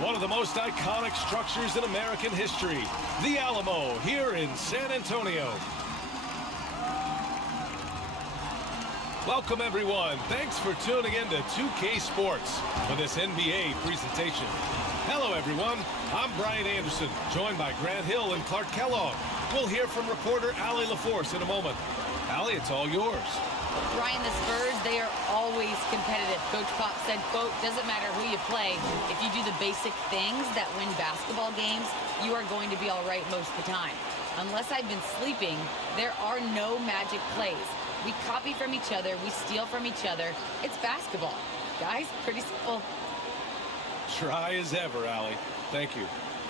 One of the most iconic structures in American history, the Alamo here in San Antonio. Welcome everyone. Thanks for tuning in to 2K Sports for this NBA presentation. Hello everyone. I'm Brian Anderson, joined by Grant Hill and Clark Kellogg. We'll hear from reporter Allie LaForce in a moment. Allie, it's all yours. Brian, the Spurs, they are always competitive. Coach Pop said, quote, doesn't matter who you play. If you do the basic things that win basketball games, you are going to be all right most of the time. Unless I've been sleeping, there are no magic plays. We copy from each other. We steal from each other. It's basketball. Guys, pretty simple. Try as ever, Allie. Thank you.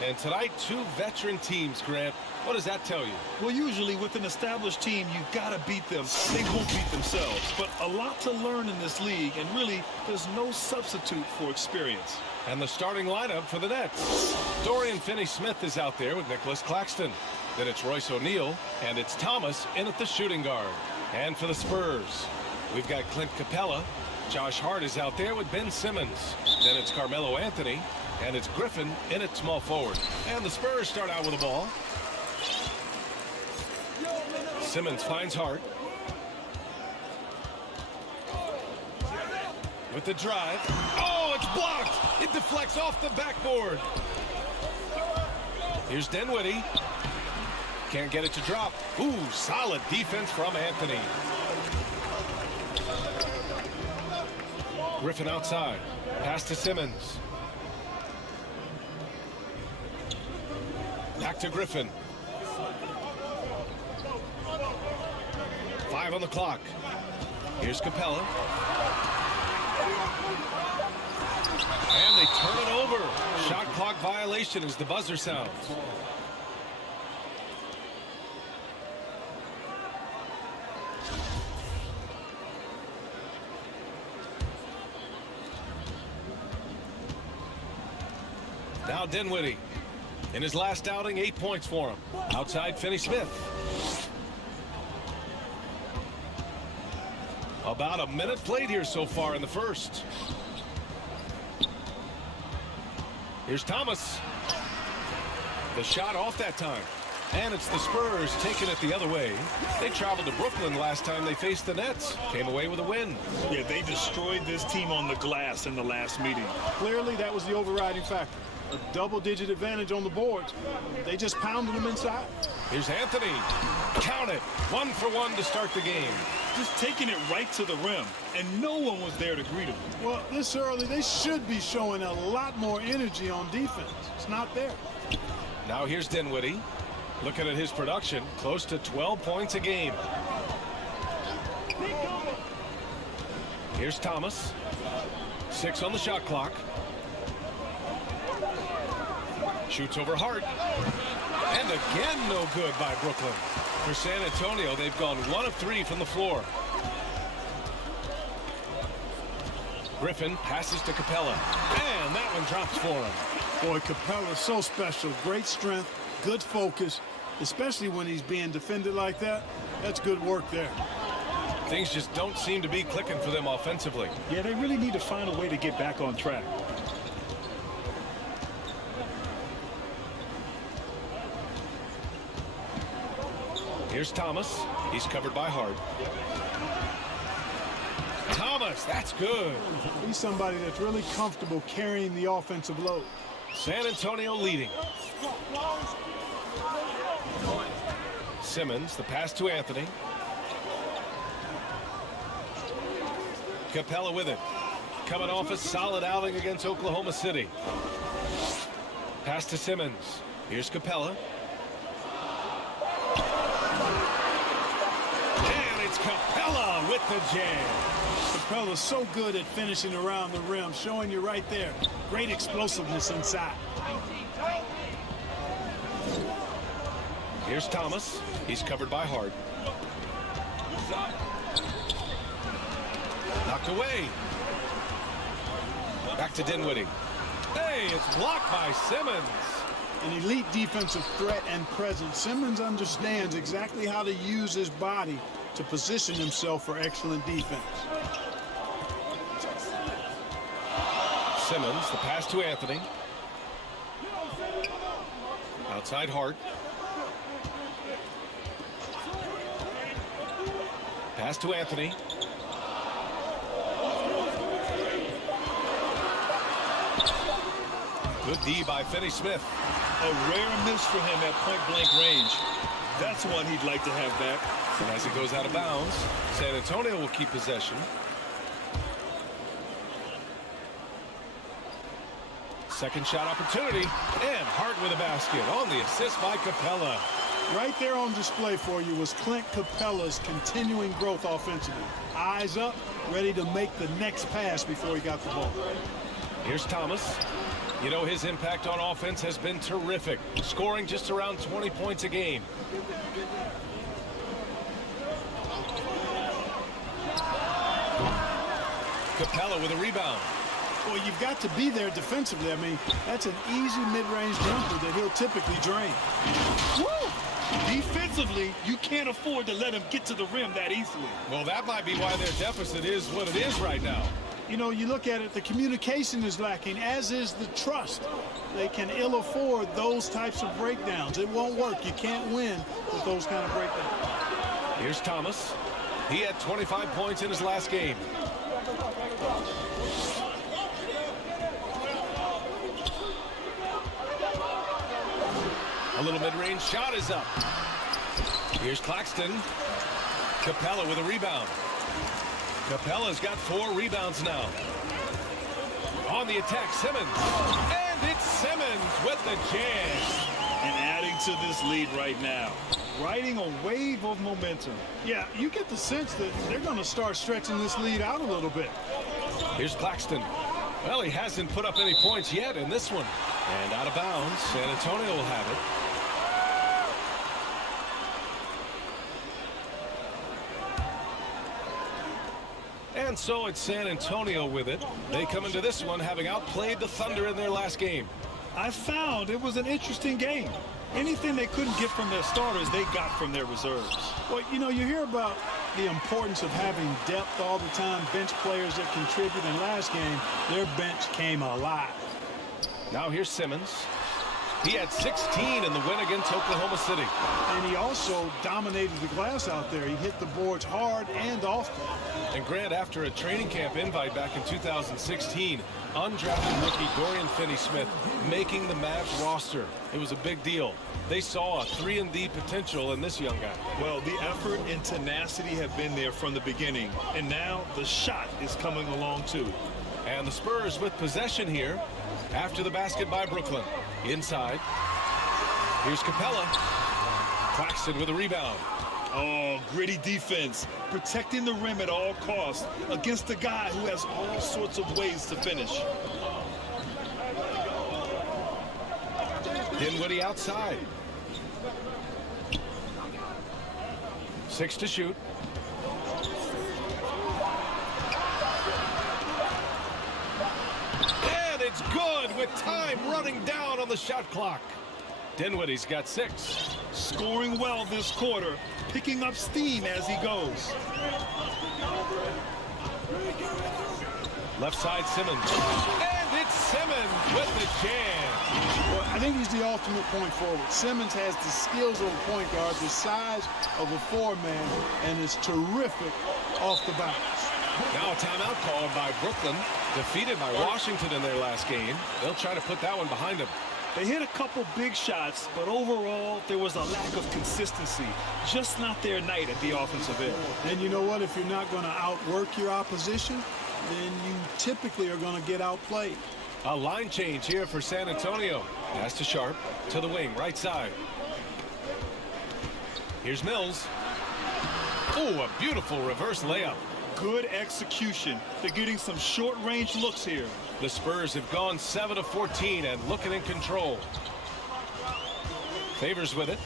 And tonight, two veteran teams, Grant. What does that tell you? Well, usually with an established team, you've got to beat them. They won't beat themselves. But a lot to learn in this league, and really, there's no substitute for experience. And the starting lineup for the Nets. Dorian Finney-Smith is out there with Nicholas Claxton. Then it's Royce O'Neal, and it's Thomas in at the shooting guard. And for the Spurs, we've got Clint Capella. Josh Hart is out there with Ben Simmons. Then it's Carmelo Anthony, and it's Griffin in at small forward. And the Spurs start out with the ball. Simmons finds Hart. With the drive. Oh, it's blocked. It deflects off the backboard. Here's Dinwiddie. Can't get it to drop. Ooh, solid defense from Anthony. Griffin outside. Pass to Simmons. Back to Griffin. 5 on the clock. Here's Capella. And they turn it over. Shot clock violation as the buzzer sounds. Now Dinwiddie. In his last outing, 8 points for him. Outside Finney-Smith. About a minute played here so far in the first. Here's Thomas. The shot off that time. And it's the Spurs taking it the other way. They traveled to Brooklyn last time they faced the Nets. Came away with a win. Yeah, they destroyed this team on the glass in the last meeting. Clearly, that was the overriding factor. A double-digit advantage on the boards. They just pounded them inside. Here's Anthony. Count it. 1 for 1 to start the game. Just taking it right to the rim, and no one was there to greet him. Well, this early, they should be showing a lot more energy on defense. It's not there. Now here's Dinwiddie. Looking at his production, close to 12 points a game. Here's Thomas. 6 on the shot clock. Shoots over Hart. And again, no good by Brooklyn. For San Antonio, they've gone 1 of 3 from the floor. Griffin passes to Capella. And that one drops for him. Boy, Capella's so special. Great strength, good focus, especially when he's being defended like that. That's good work there. Things just don't seem to be clicking for them offensively. Yeah, they really need to find a way to get back on track. Here's Thomas. He's covered by Hart. Thomas, that's good. He's somebody that's really comfortable carrying the offensive load. San Antonio leading. Simmons, the pass to Anthony. Capella with it. Coming off a solid outing against Oklahoma City. Pass to Simmons. Here's Capella. And it's Capella with the jam. Capella's so good at finishing around the rim, showing you right there. Great explosiveness inside. Here's Thomas. He's covered by Hart. Knocked away. Back to Dinwiddie. Hey, it's blocked by Simmons. An elite defensive threat and presence. Simmons understands exactly how to use his body to position himself for excellent defense. Simmons, the pass to Anthony. Outside Hart. Pass to Anthony. Good D by Finney-Smith. A rare miss for him at point-blank range. That's one he'd like to have back. And as it goes out of bounds, San Antonio will keep possession. Second shot opportunity, and Hart with a basket on the assist by Capella. Right there on display for you was Clint Capella's continuing growth offensively. Eyes up, ready to make the next pass before he got the ball. Here's Thomas. You know, his impact on offense has been terrific, scoring just around 20 points a game. Capella with a rebound. Well, you've got to be there defensively. I mean, that's an easy mid-range jumper that he'll typically drain. Woo! Defensively, you can't afford to let him get to the rim that easily. Well, that might be why their deficit is what it is right now. You know, you look at it, the communication is lacking, as is the trust. They can ill afford those types of breakdowns. It won't work. You can't win with those kind of breakdowns. Here's Thomas. He had 25 points in his last game. A little mid-range shot is up. Here's Claxton. Capella with a rebound. Capella's got 4 rebounds now. On the attack, Simmons. And it's Simmons with the jam. And adding to this lead right now. Riding a wave of momentum. Yeah, you get the sense that they're going to start stretching this lead out a little bit. Here's Claxton. Well, he hasn't put up any points yet in this one. And out of bounds, San Antonio will have it. And so it's San Antonio with it. They come into this one having outplayed the Thunder in their last game. I found it was an interesting game. Anything they couldn't get from their starters, they got from their reserves. Well, you know, you hear about the importance of having depth all the time, bench players that contribute. In last game, their bench came alive. Now here's Simmons. He had 16 in the win against Oklahoma City. And he also dominated the glass out there. He hit the boards hard and often. And Grant, after a training camp invite back in 2016, undrafted rookie Dorian Finney-Smith making the Mavs roster. It was a big deal. They saw a 3-and-D potential in this young guy. Well, the effort and tenacity have been there from the beginning. And now the shot is coming along too. And the Spurs with possession here after the basket by Brooklyn. Inside. Here's Capella. Claxton with a rebound. Oh, gritty defense. Protecting the rim at all costs against a guy who has all sorts of ways to finish. Dinwiddie outside. 6 to shoot. And it's good with time running down on the shot clock. Dinwiddie's got 6. Scoring well this quarter, picking up steam as he goes. Left side, Simmons. And it's Simmons with the jam. Well, I think he's the ultimate point forward. Simmons has the skills of a point guard, the size of a 4-man, and is terrific off the bounce. Now a timeout called by Brooklyn, defeated by Washington in their last game. They'll try to put that one behind them. They hit a couple big shots, but overall, there was a lack of consistency. Just not their night at the offensive end. And you know what? If you're not going to outwork your opposition, then you typically are going to get outplayed. A line change here for San Antonio. Pass to Sharp, to the wing, right side. Here's Mills. Oh, a beautiful reverse layup. Good execution. They're getting some short-range looks here. The Spurs have gone 7 of 14 and looking in control. Favors with it.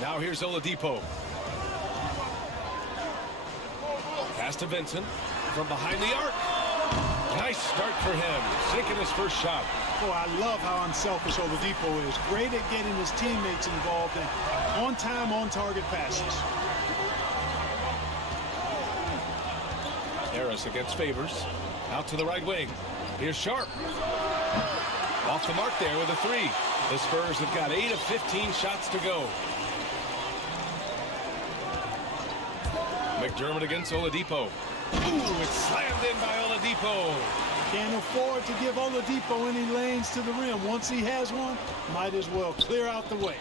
Now here's Oladipo. Pass to Vincent from behind the arc. Nice start for him, sinking his first shot. Oh, I love how unselfish Oladipo is. Great at getting his teammates involved in on-time, on-target passes. Harris against Favors. Out to the right wing. Here's Sharp. Off the mark there with a three. The Spurs have got 8 of 15 shots to go. McDermott against Oladipo. Ooh, it's slammed in by Oladipo. Can't afford to give Oladipo any lanes to the rim. Once he has one, might as well clear out the way.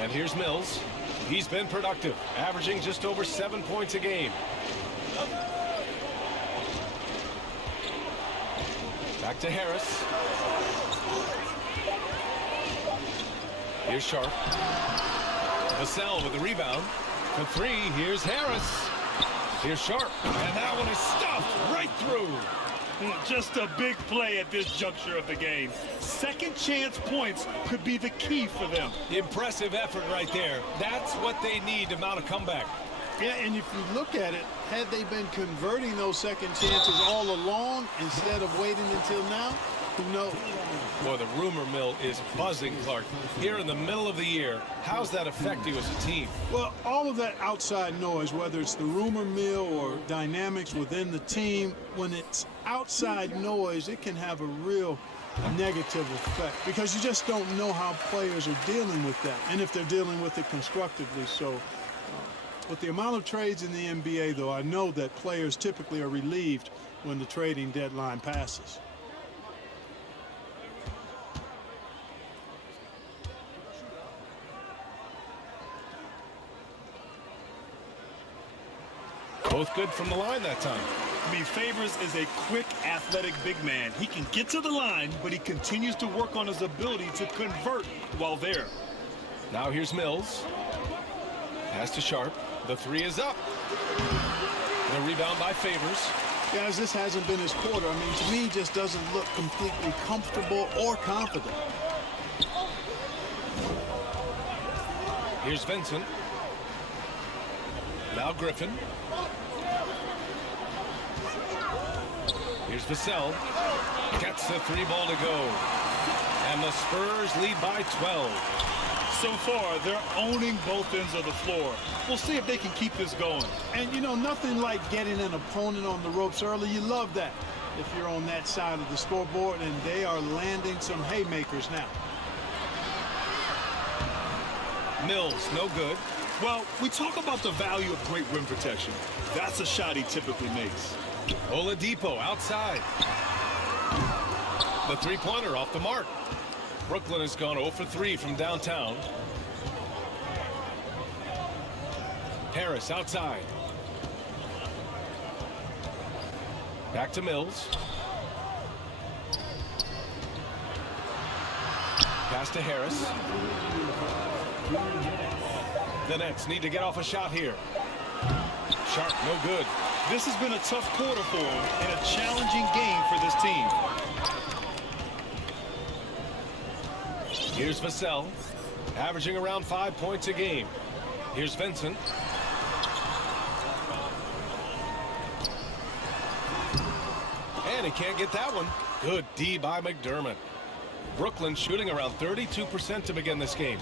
And here's Mills. He's been productive, averaging just over 7 points a game. Back to Harris. Here's Sharp. Vassell with the rebound. For three, here's Harris. Here's Sharp. And that one is stuffed right through. Just a big play at this juncture of the game. Second chance points could be the key for them. Impressive effort right there. That's what they need to mount a comeback. Yeah, and if you look at it, had they been converting those second chances all along instead of waiting until now, who knows? Boy, the rumor mill is buzzing, Clark. Here in the middle of the year, how's that affect you as a team? Well, all of that outside noise, whether it's the rumor mill or dynamics within the team, when it's outside noise, it can have a real negative effect because you just don't know how players are dealing with that and if they're dealing with it constructively. So with the amount of trades in the NBA, though, I know that players typically are relieved when the trading deadline passes. Both good from the line that time. I mean, Favors is a quick, athletic big man. He can get to the line, but he continues to work on his ability to convert while there. Now here's Mills. Pass to Sharp. The three is up. The rebound by Favors. Guys, this hasn't been his quarter. I mean, to me, he just doesn't look completely comfortable or confident. Here's Vincent. Now Griffin. Here's Vassell. Gets the three ball to go. And the Spurs lead by 12. So far, they're owning both ends of the floor. We'll see if they can keep this going. And, you know, nothing like getting an opponent on the ropes early. You love that if you're on that side of the scoreboard, and they are landing some haymakers now. Mills, no good. Well, we talk about the value of great rim protection. That's a shot he typically makes. Oladipo outside. The three-pointer off the mark. Brooklyn has gone 0 for 3 from downtown. Harris outside. Back to Mills. Pass to Harris. The Nets need to get off a shot here. Sharp, no good. This has been a tough quarter for him and a challenging game for this team. Here's Vassell, averaging around 5 points a game. Here's Vincent. And he can't get that one. Good D by McDermott. Brooklyn shooting around 32% to begin this game.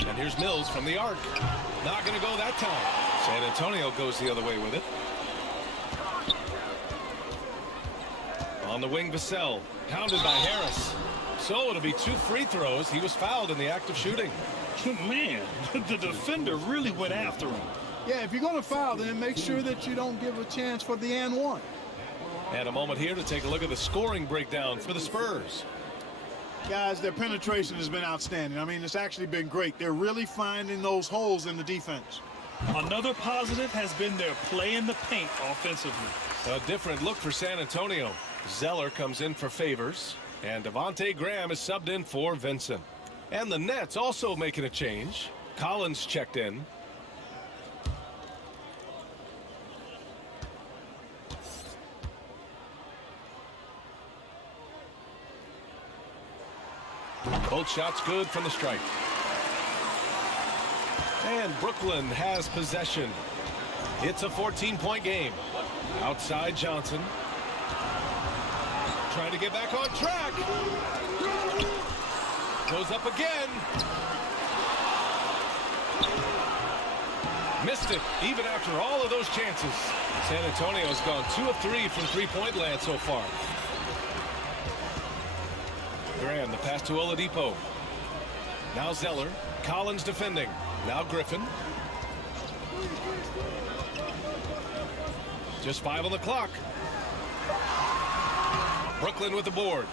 And here's Mills from the arc. Not going to go that time. San Antonio goes the other way with it. On the wing, Vassell. Pounded by Harris. So it'll be 2 free throws. He was fouled in the act of shooting. Man, the defender really went after him. Yeah, if you're going to foul, then make sure that you don't give a chance for the and one. And a moment here to take a look at the scoring breakdown for the Spurs. Guys, their penetration has been outstanding. I mean, it's actually been great. They're really finding those holes in the defense. Another positive has been their play in the paint offensively. A different look for San Antonio. Zeller comes in for Favors, and Devontae Graham is subbed in for Vincent. And the Nets also making a change. Collins checked in. Both shots good from the stripe. And Brooklyn has possession. It's a 14-point game. Outside Johnson. Trying to get back on track. Goes up again. Missed it, even after all of those chances. San Antonio's gone 2 of 3 from three-point land so far. Graham, the pass to Oladipo. Now Zeller. Collins defending. Now Griffin. Just 5 on the clock. Brooklyn with the board.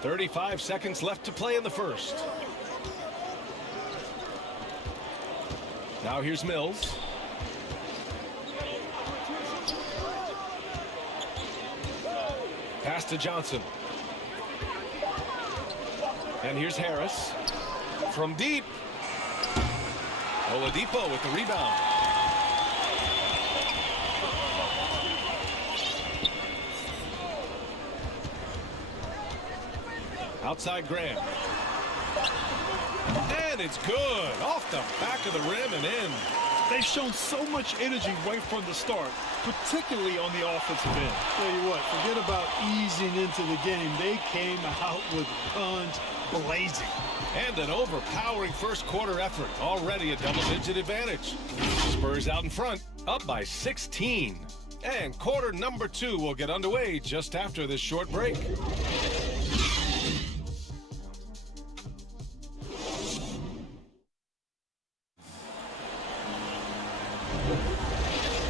35 seconds left to play in the first. Now here's Mills. Pass to Johnson. And here's Harris. From deep. Oladipo with the rebound. Outside Graham. And it's good. Off the back of the rim and in. They've shown so much energy right from the start, particularly on the offensive end. Tell you what, forget about easing into the game. They came out with guns blazing. And an overpowering first quarter effort. Already a double-digit advantage. Spurs out in front, up by 16. And quarter number 2 will get underway just after this short break.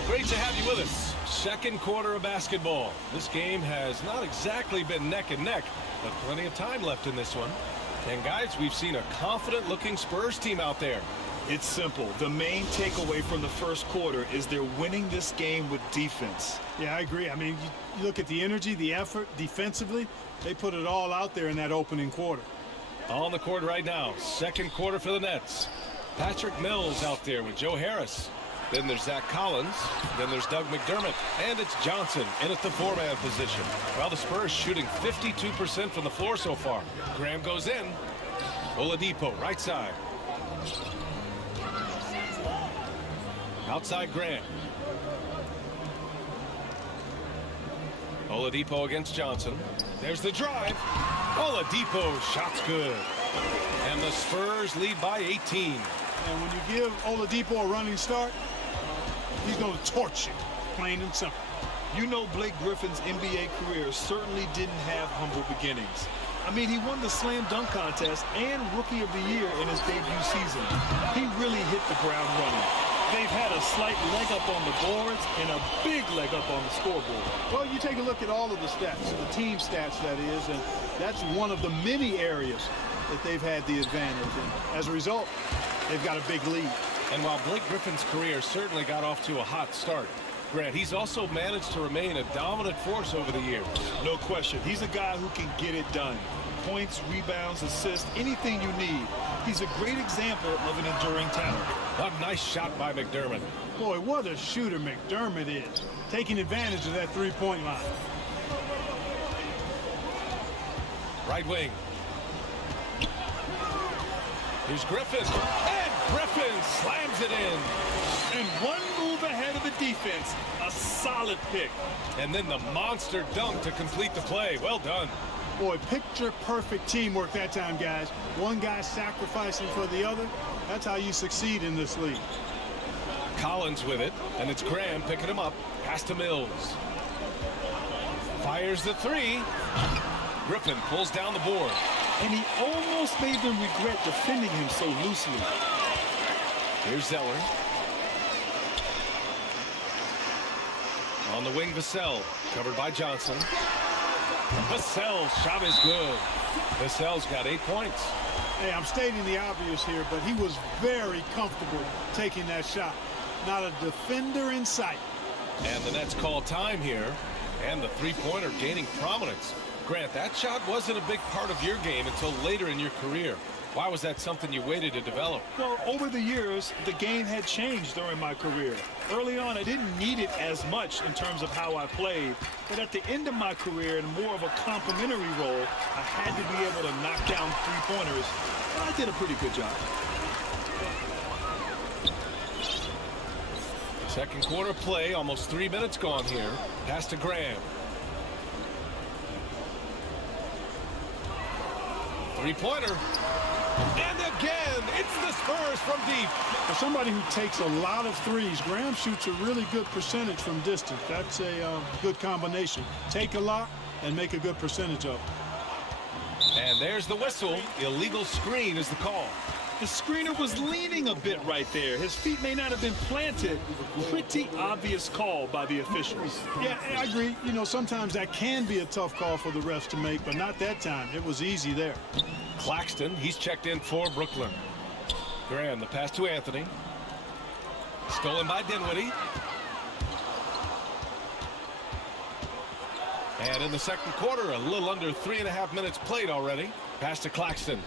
Great to have you with us. Second quarter of basketball. This game has not exactly been neck and neck, but plenty of time left in this one. And guys, we've seen a confident-looking Spurs team out there. It's simple. The main takeaway from the first quarter is they're winning this game with defense. Yeah, I agree. I mean, you look at the energy, the effort, defensively, they put it all out there in that opening quarter. On the court right now, second quarter for the Nets. Patrick Mills out there with Joe Harris. Then there's Zach Collins. Then there's Doug McDermott. And it's Johnson in at the 4-man position. Well, the Spurs shooting 52% from the floor so far. Graham goes in. Oladipo, right side. Outside Graham. Oladipo against Johnson. There's the drive. Oladipo, shot's good. And the Spurs lead by 18. And when you give Oladipo a running start, he's going to torch you, plain and simple. You know, Blake Griffin's NBA career certainly didn't have humble beginnings. I mean, he won the slam dunk contest and Rookie of the Year in his debut season. He really hit the ground running. They've had a slight leg up on the boards and a big leg up on the scoreboard. Well, you take a look at all of the stats, the team stats, that is, and that's one of the many areas that they've had the advantage. And as a result, they've got a big lead. And while Blake Griffin's career certainly got off to a hot start, Grant, he's also managed to remain a dominant force over the years. No question. He's a guy who can get it done. Points, rebounds, assists, anything you need. He's a great example of an enduring talent. A nice shot by McDermott. Boy, what a shooter McDermott is. Taking advantage of that three-point line. Right wing. Here's Griffin. And Griffin slams it in. And one move ahead of the defense. A solid pick. And then the monster dunk to complete the play. Well done. Boy, picture-perfect teamwork that time, guys. One guy sacrificing for the other. That's how you succeed in this league. Collins with it, and it's Graham picking him up. Pass to Mills. Fires the three. Griffin pulls down the board. And he almost made them regret defending him so loosely. Here's Zeller. On the wing, Vassell, covered by Johnson. Vassell's shot is good. Vassell's got 8 points. Hey, I'm stating the obvious here, but he was very comfortable taking that shot. Not a defender in sight. And the Nets call time here, and the three-pointer gaining prominence. Grant, that shot wasn't a big part of your game until later in your career. Why was that something you waited to develop? Well, over the years, the game had changed during my career. Early on, I didn't need it as much in terms of how I played. But at the end of my career, in more of a complementary role, I had to be able to knock down three-pointers. And I did a pretty good job. Second quarter play, almost 3 minutes gone here. Pass to Graham. Three-pointer. And again, It's the Spurs from deep. For somebody who takes a lot of threes, Graham shoots a really good percentage from distance. That's a good combination. Take a lot and make a good percentage of it. And there's the whistle. Illegal screen is the call. The screener was leaning a bit right there. His feet may not have been planted. Pretty obvious call by the officials. Yeah, I agree. You know, sometimes that can be a tough call for the refs to make, but not that time. It was easy there. Claxton, he's checked in for Brooklyn. Graham, the pass to Anthony. Stolen by Dinwiddie. And in the second quarter, a little under 3.5 minutes played already. Pass to Claxton.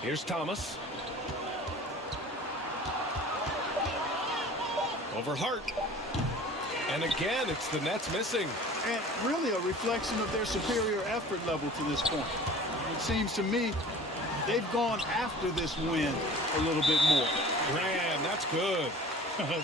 Here's Thomas. Over Hart. And again, it's the Nets missing. And really a reflection of their superior effort level to this point. It seems to me they've gone after this win a little bit more. Graham, that's good.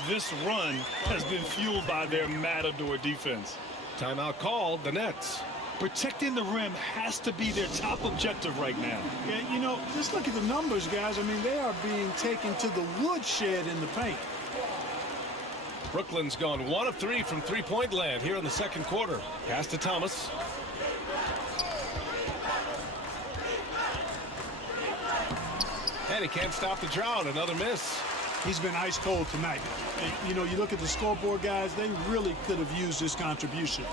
This run has been fueled by their matador defense. Timeout called, the Nets. Protecting the rim has to be their top objective right now. Yeah, you know, just look at the numbers, guys. I mean, they are being taken to the woodshed in the paint. Brooklyn's gone 1 of 3 from three-point land here in the second quarter. Pass to Thomas. And he can't stop the drought. Another miss. He's been ice cold tonight. And, you know, you look at the scoreboard, guys, they really could have used his contributions.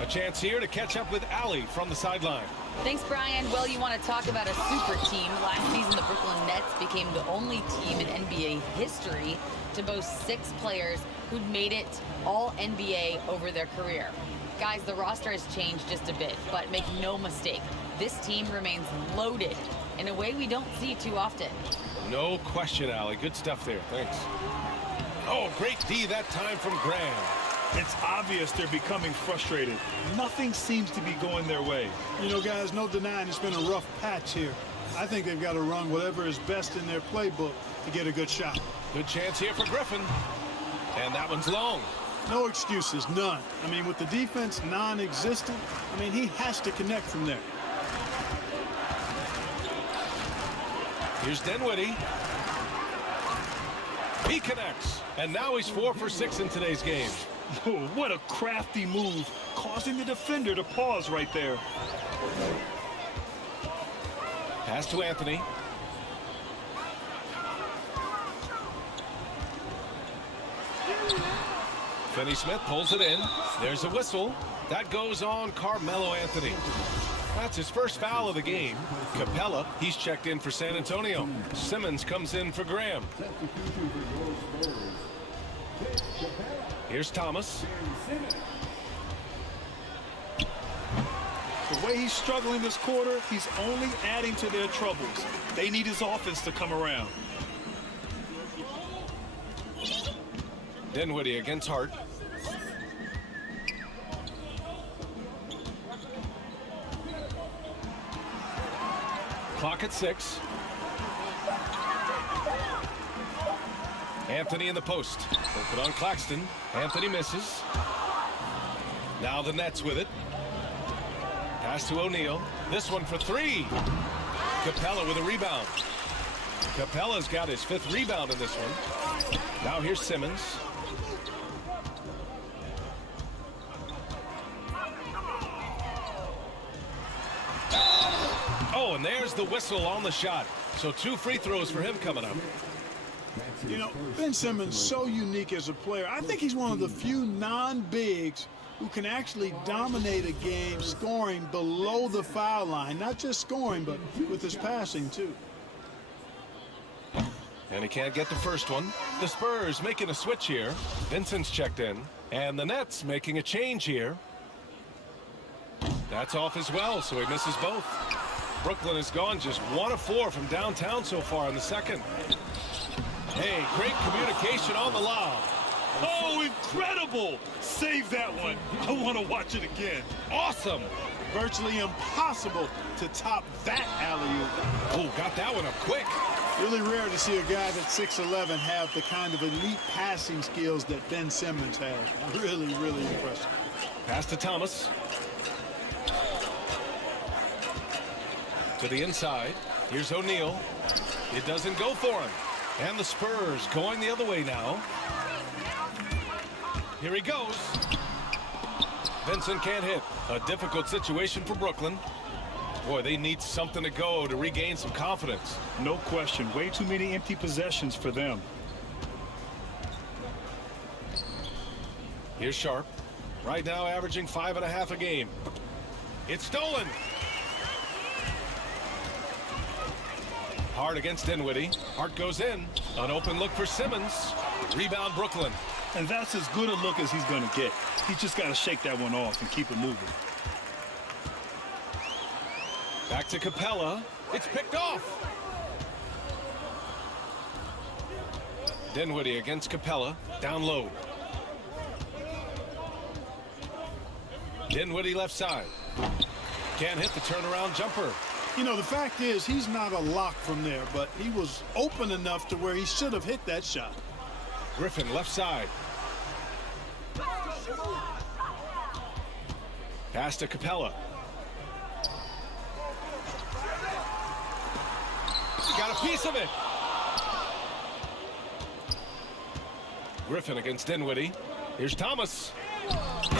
A chance here to catch up with Allie from the sideline. Thanks, Brian. Well, you want to talk about a super team. Last season, the Brooklyn Nets became the only team in NBA history to boast 6 players who'd made it all NBA over their career. Guys, the roster has changed just a bit, but make no mistake, this team remains loaded in a way we don't see too often. No question, Allie. Good stuff there. Thanks. Oh, great D that time from Graham. It's obvious they're becoming frustrated. Nothing seems to be going their way. You know, guys, no denying it's been a rough patch here. I think they've got to run whatever is best in their playbook to get a good shot. Good chance here for Griffin. And that one's long. No excuses, none. I mean, with the defense non-existent, I mean, he has to connect from there. Here's Dinwiddie. He connects. And now he's 4 for 6 in today's game. Oh, what a crafty move, causing the defender to pause right there. Pass to Anthony. Finney-Smith pulls it in. There's a whistle. That goes on Carmelo Anthony. That's his first foul of the game. Capella, he's checked in for San Antonio. Simmons comes in for Graham. Here's Thomas. The way he's struggling this quarter, he's only adding to their troubles. They need his offense to come around. Dinwiddie against Hart. Clock at 6. Anthony in the post. Work it on Claxton. Anthony misses. Now the Nets with it. Pass to O'Neal. This one for 3. Capella with a rebound. Capella's got his 5th rebound in this one. Now here's Simmons. Oh, and there's the whistle on the shot. So 2 free throws for him coming up. You know, Ben Simmons, so unique as a player. I think he's one of the few non-bigs who can actually dominate a game scoring below the foul line. Not just scoring, but with his passing, too. And he can't get the first one. The Spurs making a switch here. Vincent's checked in. And the Nets making a change here. That's off as well, so he misses both. Brooklyn has gone just 1 of 4 from downtown so far in the second. Hey, great communication on the lob. Oh, incredible! Save that one. I want to watch it again. Awesome. Virtually impossible to top that alley-oop. Oh, got that one up quick. Really rare to see a guy that's 6'11" have the kind of elite passing skills that Ben Simmons has. Really, really impressive. Pass to Thomas. To the inside. Here's O'Neal. It doesn't go for him. And the Spurs going the other way now. Here he goes. Vincent can't hit. A difficult situation for Brooklyn. Boy, they need something to go to regain some confidence. No question. Way too many empty possessions for them. Here's Sharp. Right now averaging 5.5 a game. It's stolen. Hart against Dinwiddie. Hart goes in. An open look for Simmons. Rebound Brooklyn. And that's as good a look as he's going to get. He's just got to shake that one off and keep it moving. Back to Capella. It's picked off. Dinwiddie against Capella. Down low. Dinwiddie left side. Can't hit the turnaround jumper. You know, the fact is he's not a lock from there, but he was open enough to where he should have hit that shot. Griffin left side. Pass to Capella. He got a piece of it. Griffin against Dinwiddie. Here's Thomas.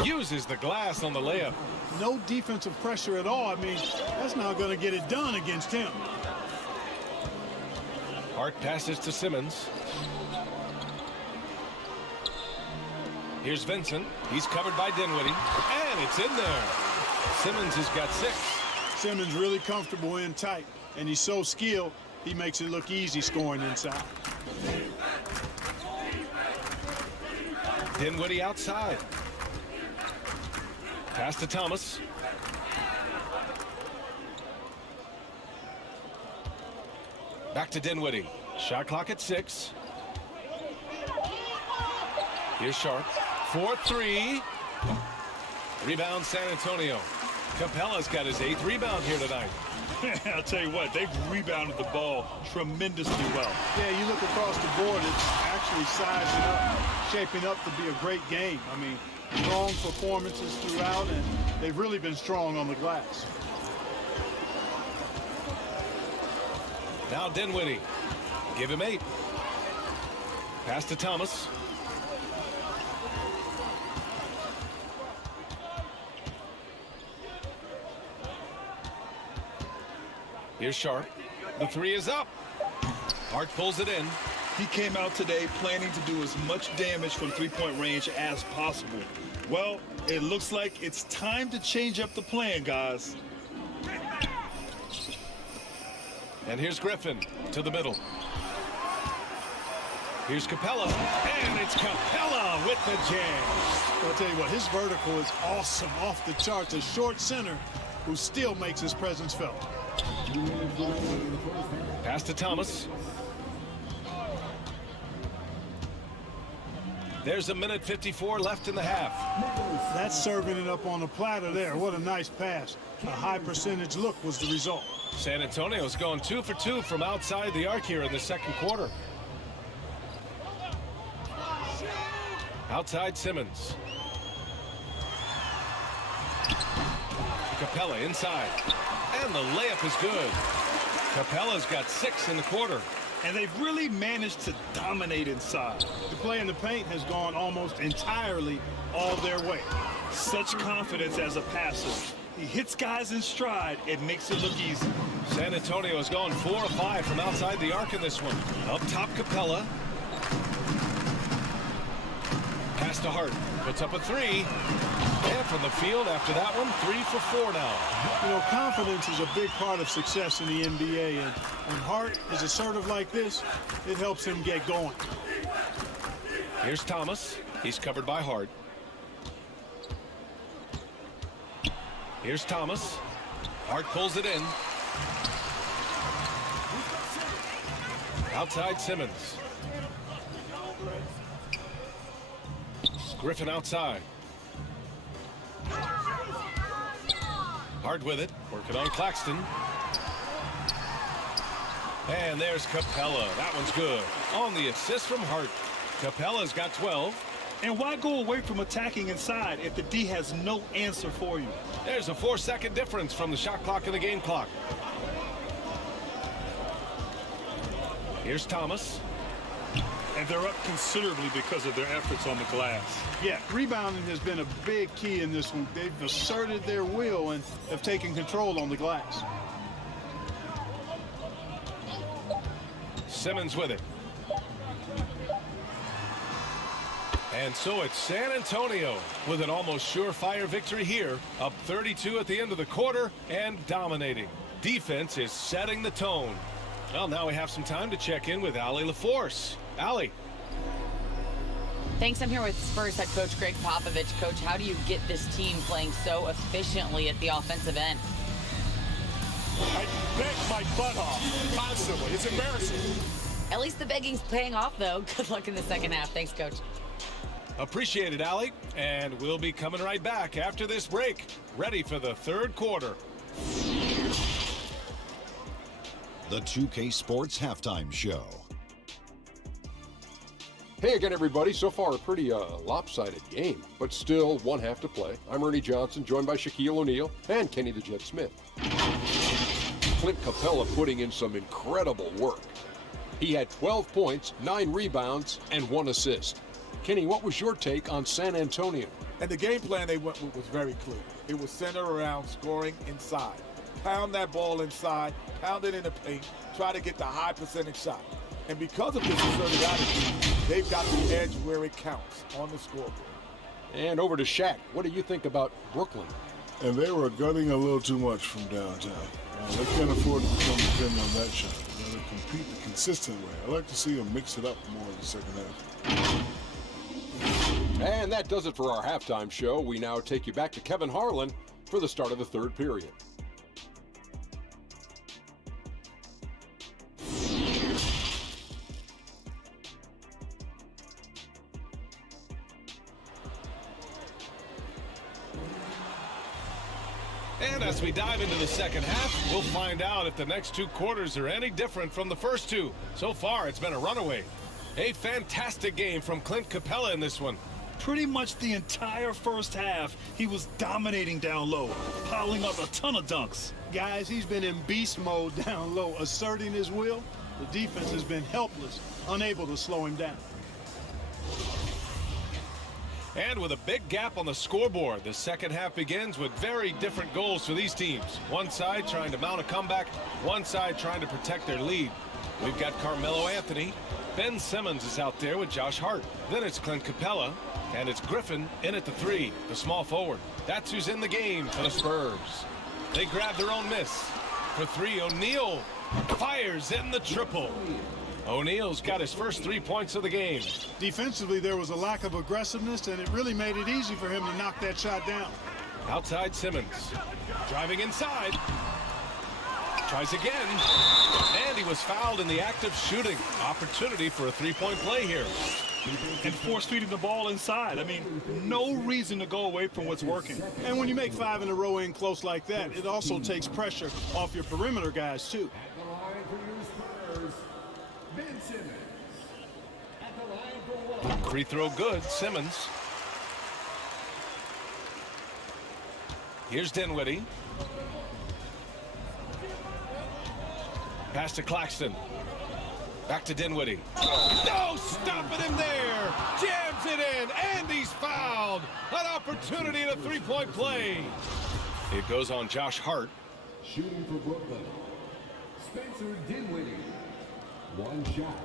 Uses the glass on the layup. No defensive pressure at all. I mean, that's not going to get it done against him. Hart passes to Simmons. Here's Vincent. He's covered by Dinwiddie. And it's in there. Simmons has got 6. Simmons really comfortable in tight, and he's so skilled, he makes it look easy scoring inside. Dinwiddie outside. Pass to Thomas. Back to Dinwiddie. Shot clock at 6. Here's Sharp. 4-3. Rebound San Antonio. Capella's got his 8th rebound here tonight. I'll tell you what, they've rebounded the ball tremendously well. Yeah, you look across the board, it's actually sizing up, shaping up to be a great game. I mean, strong performances throughout, and they've really been strong on the glass. Now Dinwiddie. Give him 8. Pass to Thomas. Here's Sharp. The 3 is up. Hart pulls it in. He came out today planning to do as much damage from three-point range as possible. Well, it looks like it's time to change up the plan, guys. And here's Griffin to the middle. Here's Capella. And it's Capella with the jam. I'll tell you what, his vertical is awesome, off the charts. A short center who still makes his presence felt. Pass to Thomas. There's 1:54 left in the half. That's serving it up on a platter there. What a nice pass. A high percentage look was the result. San Antonio's going 2 for 2 from outside the arc here in the second quarter. Outside Simmons. Capella inside. And the layup is good. Capella's got 6 in the quarter. And they've really managed to dominate inside. The play in the paint has gone almost entirely all their way. Such confidence as a passer. He hits guys in stride. It makes it look easy. San Antonio has gone 4 of 5 from outside the arc in this one. Up top, Capella. Pass to Hart. Puts up a 3. And from the field after that one, 3 for 4 now. You know, confidence is a big part of success in the NBA, and when Hart is assertive like this, it helps him get going. Here's Thomas. He's covered by Hart. Here's Thomas. Hart pulls it in. Outside Simmons. Griffin outside. Hart with it. Working on Claxton. And there's Capella. That one's good. On the assist from Hart. Capella's got 12. And why go away from attacking inside if the D has no answer for you? There's a 4-second difference from the shot clock and the game clock. Here's Thomas. And they're up considerably because of their efforts on the glass. Yeah, rebounding has been a big key in this one. They've asserted their will and have taken control on the glass. Simmons with it. And so it's San Antonio with an almost surefire victory here, up 32 at the end of the quarter and dominating. Defense is setting the tone. Well, now we have some time to check in with Allie LaForce. Allie. Thanks. I'm here with Spurs head coach Greg Popovich. Coach, how do you get this team playing so efficiently at the offensive end? I beg my butt off constantly. It's embarrassing. At least the begging's paying off, though. Good luck in the second half. Thanks, Coach. Appreciate it, Allie. And we'll be coming right back after this break. Ready for the third quarter. The 2K Sports Halftime Show. Hey again, everybody. So far, a pretty lopsided game, but still one half to play. I'm Ernie Johnson, joined by Shaquille O'Neal and Kenny the Jet Smith. Clint Capella putting in some incredible work. He had 12 points, 9 rebounds, and 1 assist. Kenny, what was your take on San Antonio? And the game plan they went with was very clear. It was centered around scoring inside. Pound that ball inside, pound it in the paint, try to get the high percentage shot. And because of this assertive attitude, they've got the edge where it counts on the scoreboard. And over to Shaq. What do you think about Brooklyn? And they were gutting a little too much from downtown. They can't afford to become dependent on that shot. They got to compete the consistent way. I like to see them mix it up more in the second half. And that does it for our halftime show. We now take you back to Kevin Harlan for the start of the third period. And as we dive into the second half, we'll find out if the next 2 quarters are any different from the first 2. So far, it's been a runaway. A fantastic game from Clint Capella in this one. Pretty much the entire first half, he was dominating down low, piling up a ton of dunks. Guys, he's been in beast mode down low, asserting his will. The defense has been helpless, unable to slow him down. And with a big gap on the scoreboard, the second half begins with very different goals for these teams. One side trying to mount a comeback, one side trying to protect their lead. We've got Carmelo Anthony. Ben Simmons is out there with Josh Hart. Then it's Clint Capella, and it's Griffin in at the 3, the small forward. That's who's in the game for the Spurs. They grab their own miss. For 3, O'Neal fires in the triple. O'Neal's got his first 3 points of the game. Defensively, there was a lack of aggressiveness, and it really made it easy for him to knock that shot down. Outside Simmons. Driving inside. Tries again. And he was fouled in the act of shooting. Opportunity for a 3-point play here. And force feeding the ball inside. I mean, no reason to go away from what's working. And when you make 5 in a row in close like that, it also takes pressure off your perimeter guys, too. Free throw good, Simmons. Here's Dinwiddie. Pass to Claxton. Back to Dinwiddie. No, stopping him there. Jams it in, and he's fouled. An opportunity in a 3-point play. It goes on Josh Hart. Shooting for Brooklyn, Spencer Dinwiddie. 1 shot.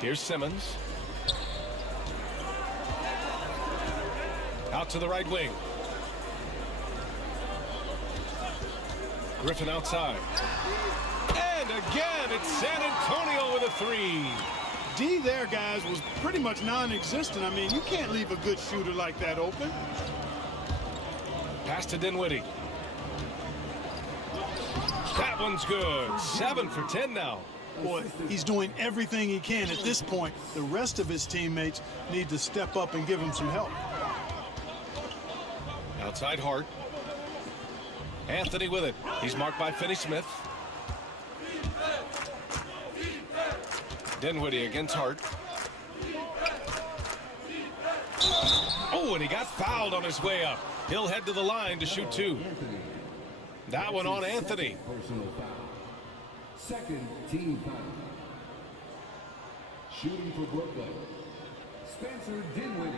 Here's Simmons. Out to the right wing. Griffin outside. And again, it's San Antonio with a 3. D there, guys, was pretty much non-existent. I mean, you can't leave a good shooter like that open. Pass to Dinwiddie. That one's good. 7 for 10 now. Boy, he's doing everything he can at this point. The rest of his teammates need to step up and give him some help. Outside Hart. Anthony with it. He's marked by Finney-Smith. Dinwiddie against Hart. Oh, and he got fouled on his way up. He'll head to the line to shoot 2. That one on Anthony. Personal foul. Second team foul. Shooting for Brooklyn, Spencer Dinwiddie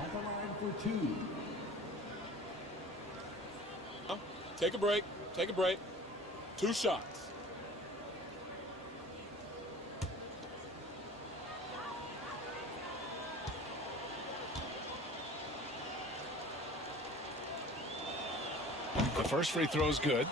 at the line for 2. Take a break. Take a break. 2 shots. The first free throw is good.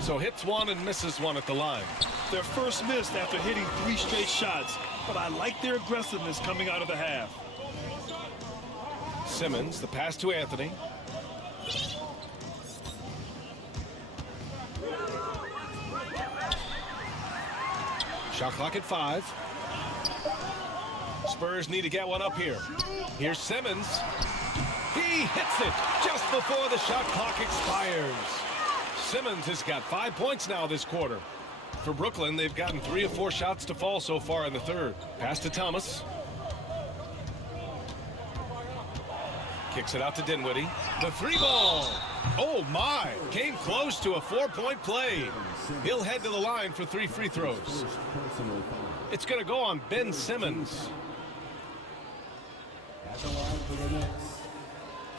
So hits 1 and misses 1 at the line. Their first missed after hitting 3 straight shots, but I like their aggressiveness coming out of the half. Simmons, the pass to Anthony. Shot clock at 5. Spurs need to get one up here. Here's Simmons. He hits it just before the shot clock expires. Simmons has got 5 points now this quarter. For Brooklyn, they've gotten 3 of 4 shots to fall so far in the third. Pass to Thomas. Kicks it out to Dinwiddie. The 3-ball. Oh, my. Came close to a 4-point play. He'll head to the line for 3 free throws. It's going to go on Ben Simmons. At the line for the Nets,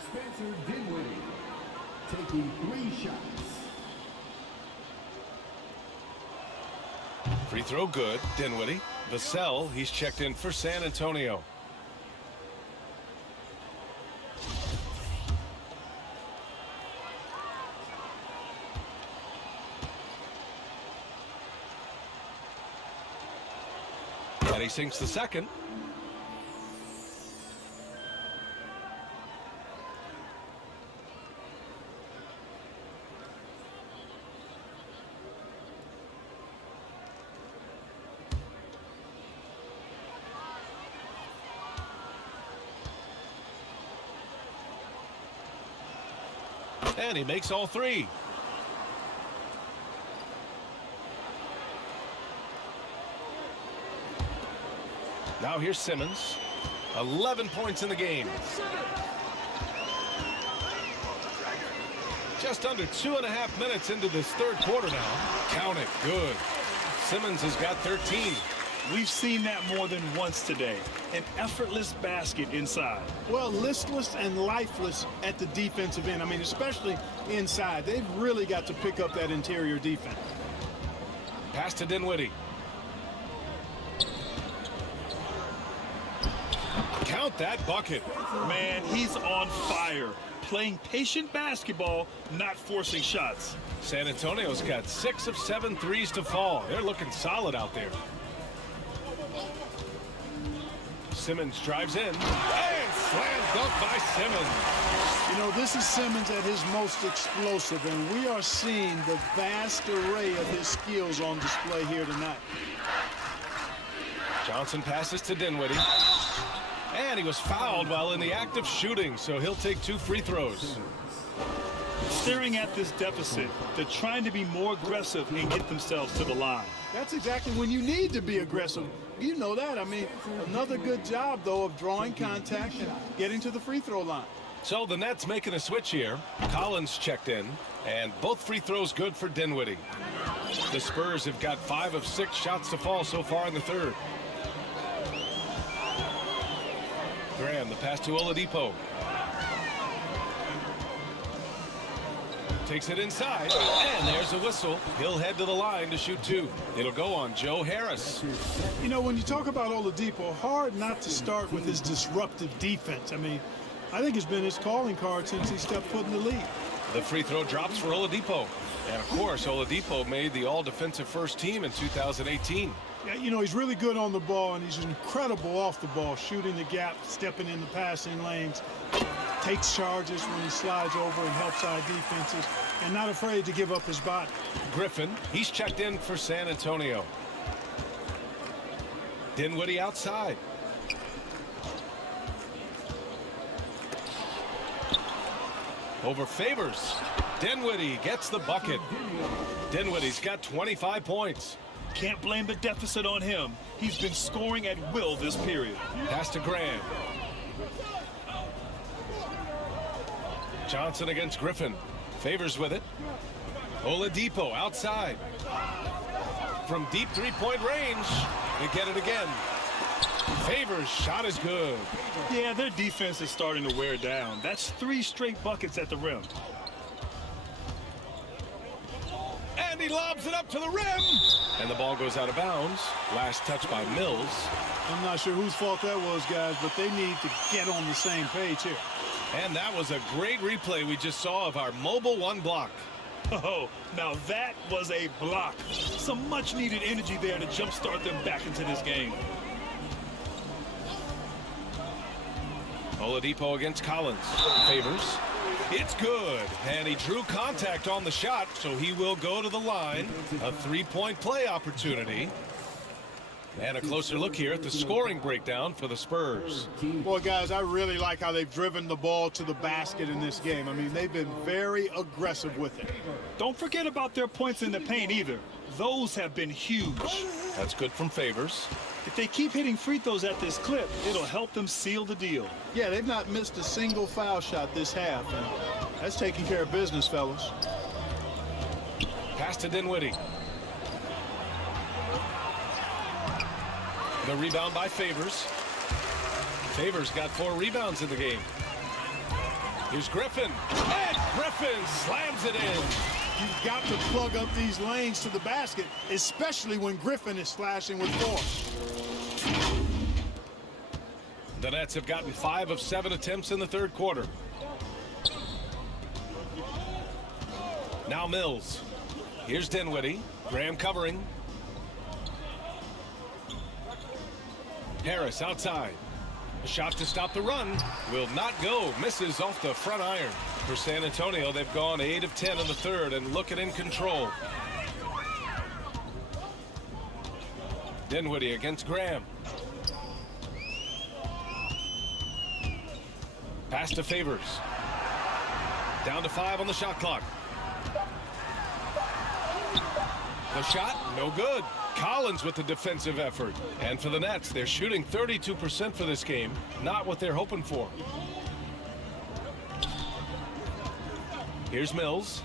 Spencer Dinwiddie taking 3 shots. Free throw good. Dinwiddie. Vassell, he's checked in for San Antonio. And he sinks the second. And he makes all 3. Now here's Simmons. 11 points in the game. Just under 2.5 minutes into this third quarter now. Count it. Good. Simmons has got 13. We've seen that more than once today. An effortless basket inside. Well, listless and lifeless at the defensive end. I mean, especially inside. They've really got to pick up that interior defense. Pass to Dinwiddie. Count that bucket. Man, he's on fire. Playing patient basketball, not forcing shots. San Antonio's got 6 of 7 threes to fall. They're looking solid out there. Simmons drives in. And slam dunk by Simmons. You know, this is Simmons at his most explosive, and we are seeing the vast array of his skills on display here tonight. Johnson passes to Dinwiddie. And he was fouled while in the act of shooting, so he'll take 2 free throws. Staring at this deficit, they're trying to be more aggressive and get themselves to the line. That's exactly when you need to be aggressive. You know that. I mean, another good job, though, of drawing contact and getting to the free throw line. So the Nets making a switch here. Collins checked in, and both free throws good for Dinwiddie. The Spurs have got 5 of 6 shots to fall so far in the third. Graham, the pass to Oladipo. Takes it inside, and there's a whistle. He'll head to the line to shoot 2. It'll go on Joe Harris. You know, when you talk about Oladipo, hard not to start with his disruptive defense. I mean, I think it's been his calling card since he stepped foot in the league. The free throw drops for Oladipo. And, of course, Oladipo made the all-defensive first team in 2018. Yeah, you know, he's really good on the ball, and he's incredible off the ball, shooting the gap, stepping in the passing lanes, takes charges when he slides over and helps our defenses, and not afraid to give up his body. Griffin, he's checked in for San Antonio. Dinwiddie outside. over Favors. Dinwiddie gets the bucket. Dinwiddie's got 25 points. Can't blame the deficit on him. He's been scoring at will this period. Pass to Graham. Johnson against Griffin. Favors with it. Oladipo outside. From deep three-point range, they get it again. Favors shot is good. Yeah, their defense is starting to wear down. That's 3 straight buckets at the rim. And he lobs it up to the rim. And the ball goes out of bounds. Last touch by Mills. I'm not sure whose fault that was, guys, but they need to get on the same page here. And that was a great replay we just saw of our mobile one block. Oh, now that was a block. Some much-needed energy there to jumpstart them back into this game. Oladipo against Collins. Favors. It's good. And he drew contact on the shot, so he will go to the line. A 3-point play opportunity. And a closer look here at the scoring breakdown for the Spurs. Boy, guys, I really like how they've driven the ball to the basket in this game. I mean, they've been very aggressive with it. Don't forget about their points in the paint either. Those have been huge. That's good from Favors. If they keep hitting free throws at this clip, it'll help them seal the deal. Yeah, they've not missed a single foul shot this half, and that's taking care of business, fellas. Pass to Dinwiddie. The rebound by Favors. Favors got 4 rebounds in the game. Here's Griffin. And Griffin slams it in. You've got to plug up these lanes to the basket, especially when Griffin is slashing with force. The Nets have gotten 5 of 7 attempts in the third quarter. Now Mills. Here's Dinwiddie. Graham covering. Harris outside. A shot to stop the run. Will not go. Misses off the front iron. For San Antonio, they've gone 8 of 10 in the third and looking in control. Dinwiddie against Graham. Pass to Favors. Down to 5 on the shot clock. The shot, no good. Collins with the defensive effort. And for the Nets, they're shooting 32% for this game. Not what they're hoping for. Here's Mills.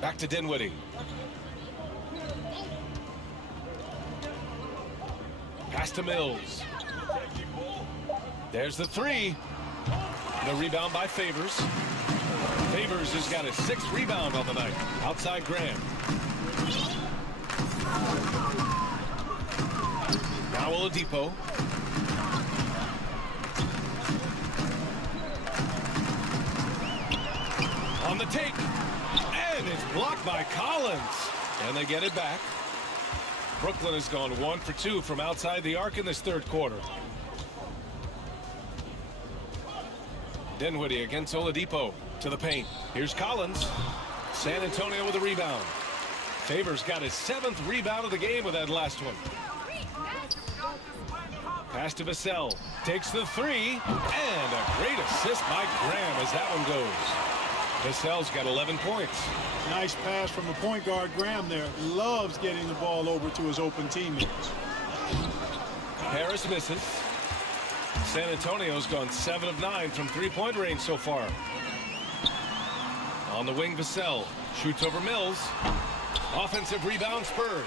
Back to Dinwiddie. Pass to Mills. There's the 3. The rebound by Favors. Favors has got his 6th rebound on the night. Outside Graham. Now Oladipo. On the take. And it's blocked by Collins. And they get it back. Brooklyn has gone 1 for 2 from outside the arc in this third quarter. Dinwiddie against Oladipo to the paint. Here's Collins. San Antonio with a rebound. Favors got his 7th rebound of the game with that last one. Pass to Vassell. Takes the 3. And a great assist by Graham as that one goes. Vassell's got 11 points. Nice pass from the point guard, Graham there. Loves getting the ball over to his open teammates. Harris misses. San Antonio's gone 7 of 9 from 3-point range so far. On the wing, Vassell shoots over Mills. Offensive rebound, Spurs.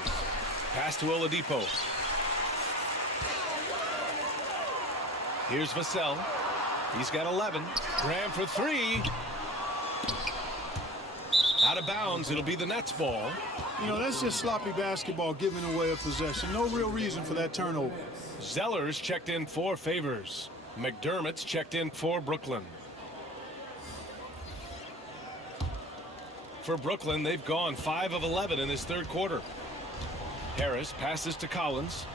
Pass to Oladipo. Here's Vassell. He's got 11. Graham for 3. Out of bounds. It'll be the Nets ball. You know, that's just sloppy basketball, giving away a possession. No real reason for that turnover. Zeller's checked in for Favors. McDermott's checked in for Brooklyn. For Brooklyn, they've gone 5 of 11 in this third quarter. Harris passes to Collins.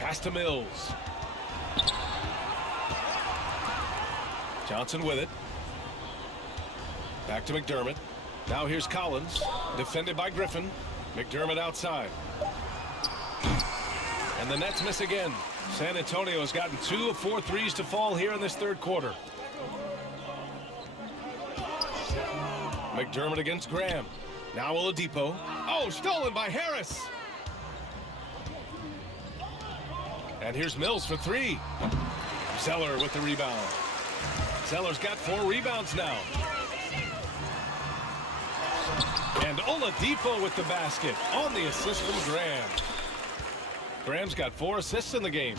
Pass to Mills. Johnson with it. Back to McDermott. Now here's Collins. Defended by Griffin. McDermott outside. And the Nets miss again. San Antonio has gotten 2 of 4 threes to fall here in this third quarter. McDermott against Graham. Now Oladipo. Oh, stolen by Harris. And here's Mills for 3. Zeller with the rebound. Zeller's got 4 rebounds now. And Oladipo with the basket on the assist from Graham. Graham's got 4 assists in the game.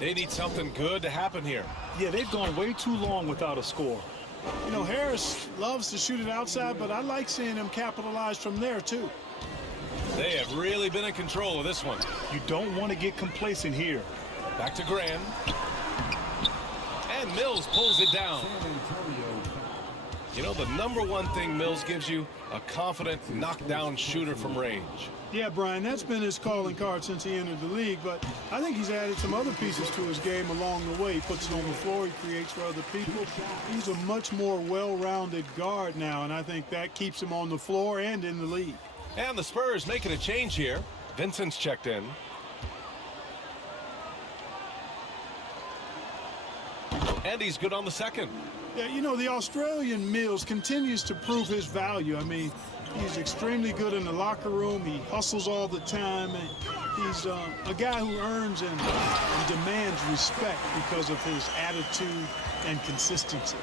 They need something good to happen here. Yeah, they've gone way too long without a score. You know, Harris loves to shoot it outside, but I like seeing him capitalize from there, too. They have really been in control of this one. You don't want to get complacent here. Back to Graham. And Mills pulls it down. You know, the number one thing Mills gives you, a confident knockdown shooter from range. Yeah, Brian, that's been his calling card since he entered the league, but I think he's added some other pieces to his game along the way. He puts it on the floor, he creates for other people. He's a much more well-rounded guard now, and I think that keeps him on the floor and in the league. And the Spurs making a change here. Vincent's checked in. And he's good on the second. Yeah, you know, the Australian Mills continues to prove his value. I mean, he's extremely good in the locker room. He hustles all the time. And he's a guy who earns and demands respect because of his attitude and consistency.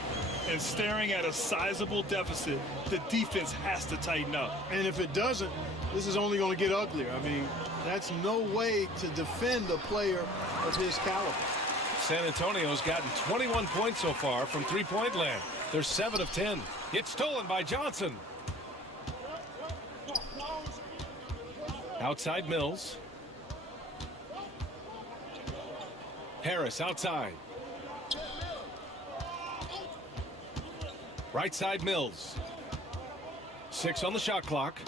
And staring at a sizable deficit, the defense has to tighten up. And if it doesn't, this is only going to get uglier. I mean, that's no way to defend a player of his caliber. San Antonio's gotten 21 points so far from three-point land. They're 7 of 10. It's stolen by Johnson. Outside Mills. Harris outside. Right side Mills. 6 on the shot clock.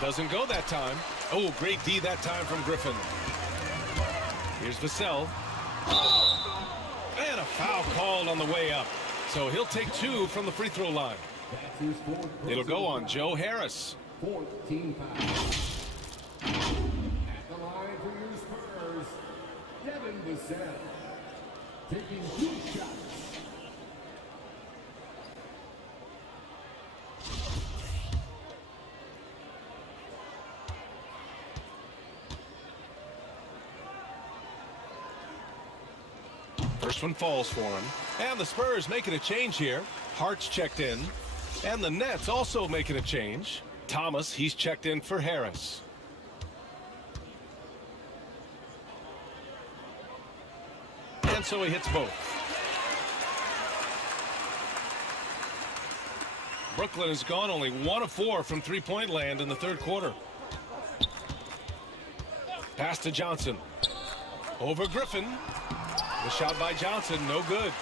Doesn't go that time. Oh, great D that time from Griffin. Here's Vassell. And a foul called on the way up. So he'll take 2 from the free throw line. It'll go on Joe Harris. 14 fouls. At the line for your Spurs, Devin Vassell. Taking 2 shots. First one falls for him. And the Spurs making a change here. Hart's checked in. And the Nets also making a change. Thomas, he's checked in for Harris. And so he hits both. Brooklyn has gone only 1 of 4 from three-point land in the third quarter. Pass to Johnson. Over Griffin. The shot by Johnson, no good.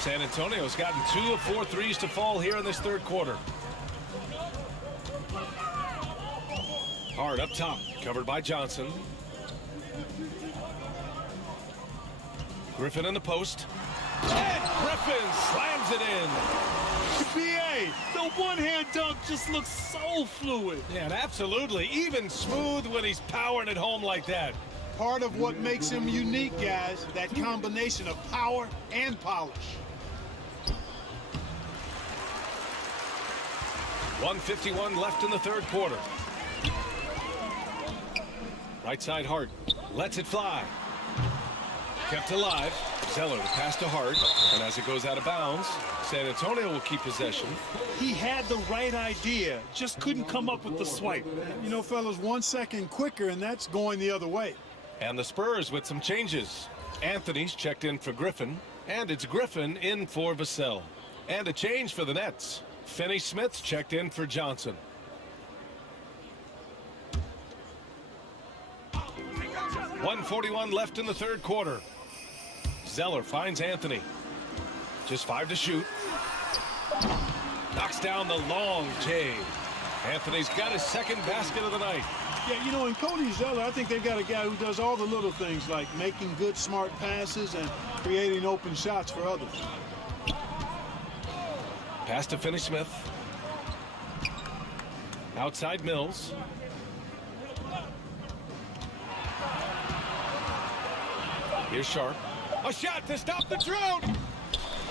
San Antonio's gotten 2 of 4 threes to fall here in this third quarter. Hard up top, covered by Johnson. Griffin in the post. And Griffin slams it in. BA, the one-hand dunk just looks so fluid. Yeah, and absolutely, even smooth when he's powering it home like that. Part of what makes him unique, guys, that combination of power and polish. 1:51 left in the third quarter. Right side Hart lets it fly. Kept alive. Zeller the pass to Hart, and as it goes out of bounds, San Antonio will keep possession. He had the right idea, just couldn't come up with the swipe. You know, fellas, 1 second quicker, and that's going the other way. And the Spurs with some changes. Anthony's checked in for Griffin, and it's Griffin in for Vassell. And a change for the Nets. Finney-Smith's checked in for Johnson. .141 left in the third quarter. Zeller finds Anthony. Just 5 to shoot. Knocks down the long J. Anthony's got his second basket of the night. Yeah, you know, in Cody Zeller, I think they've got a guy who does all the little things like making good, smart passes and creating open shots for others. Pass to Finney-Smith. Outside Mills. Here's Sharp. A shot to stop the drought.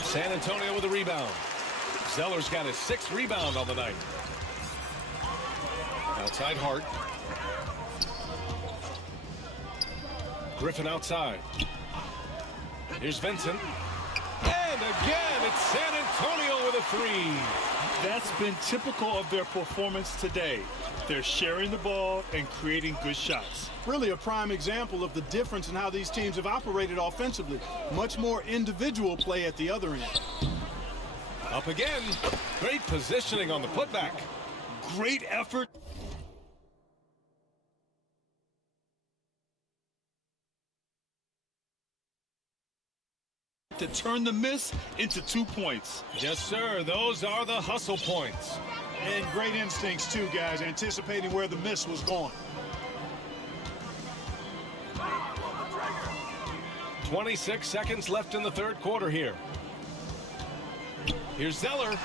San Antonio with a rebound. Zeller's got his 6th rebound on the night. Outside Hart. Griffin outside. Here's Vincent. And again, it's San Antonio with a 3. That's been typical of their performance today. They're sharing the ball and creating good shots. Really a prime example of the difference in how these teams have operated offensively. Much more individual play at the other end. Up again. Great positioning on the putback. Great effort. To turn the miss into 2 points. Yes, sir. Those are the hustle points. And great instincts, too, guys, anticipating where the miss was going. 26 seconds left in the 3rd quarter here. Here's Zeller.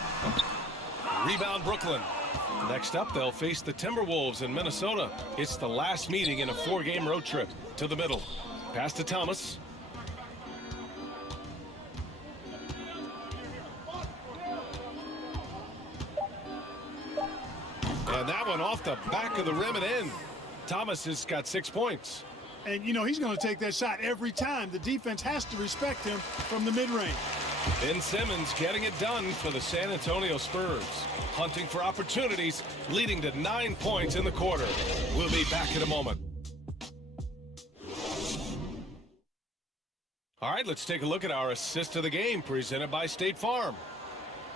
Rebound Brooklyn. Next up, they'll face the Timberwolves in Minnesota. It's the last meeting in a 4-game road trip to the middle. Pass to Thomas. And that one off the back of the rim and in. Thomas has got 6 points. And, you know, he's going to take that shot every time. The defense has to respect him from the mid-range. Ben Simmons getting it done for the San Antonio Spurs. Hunting for opportunities, leading to 9 points in the quarter. We'll be back in a moment. All right, let's take a look at our assist of the game presented by State Farm.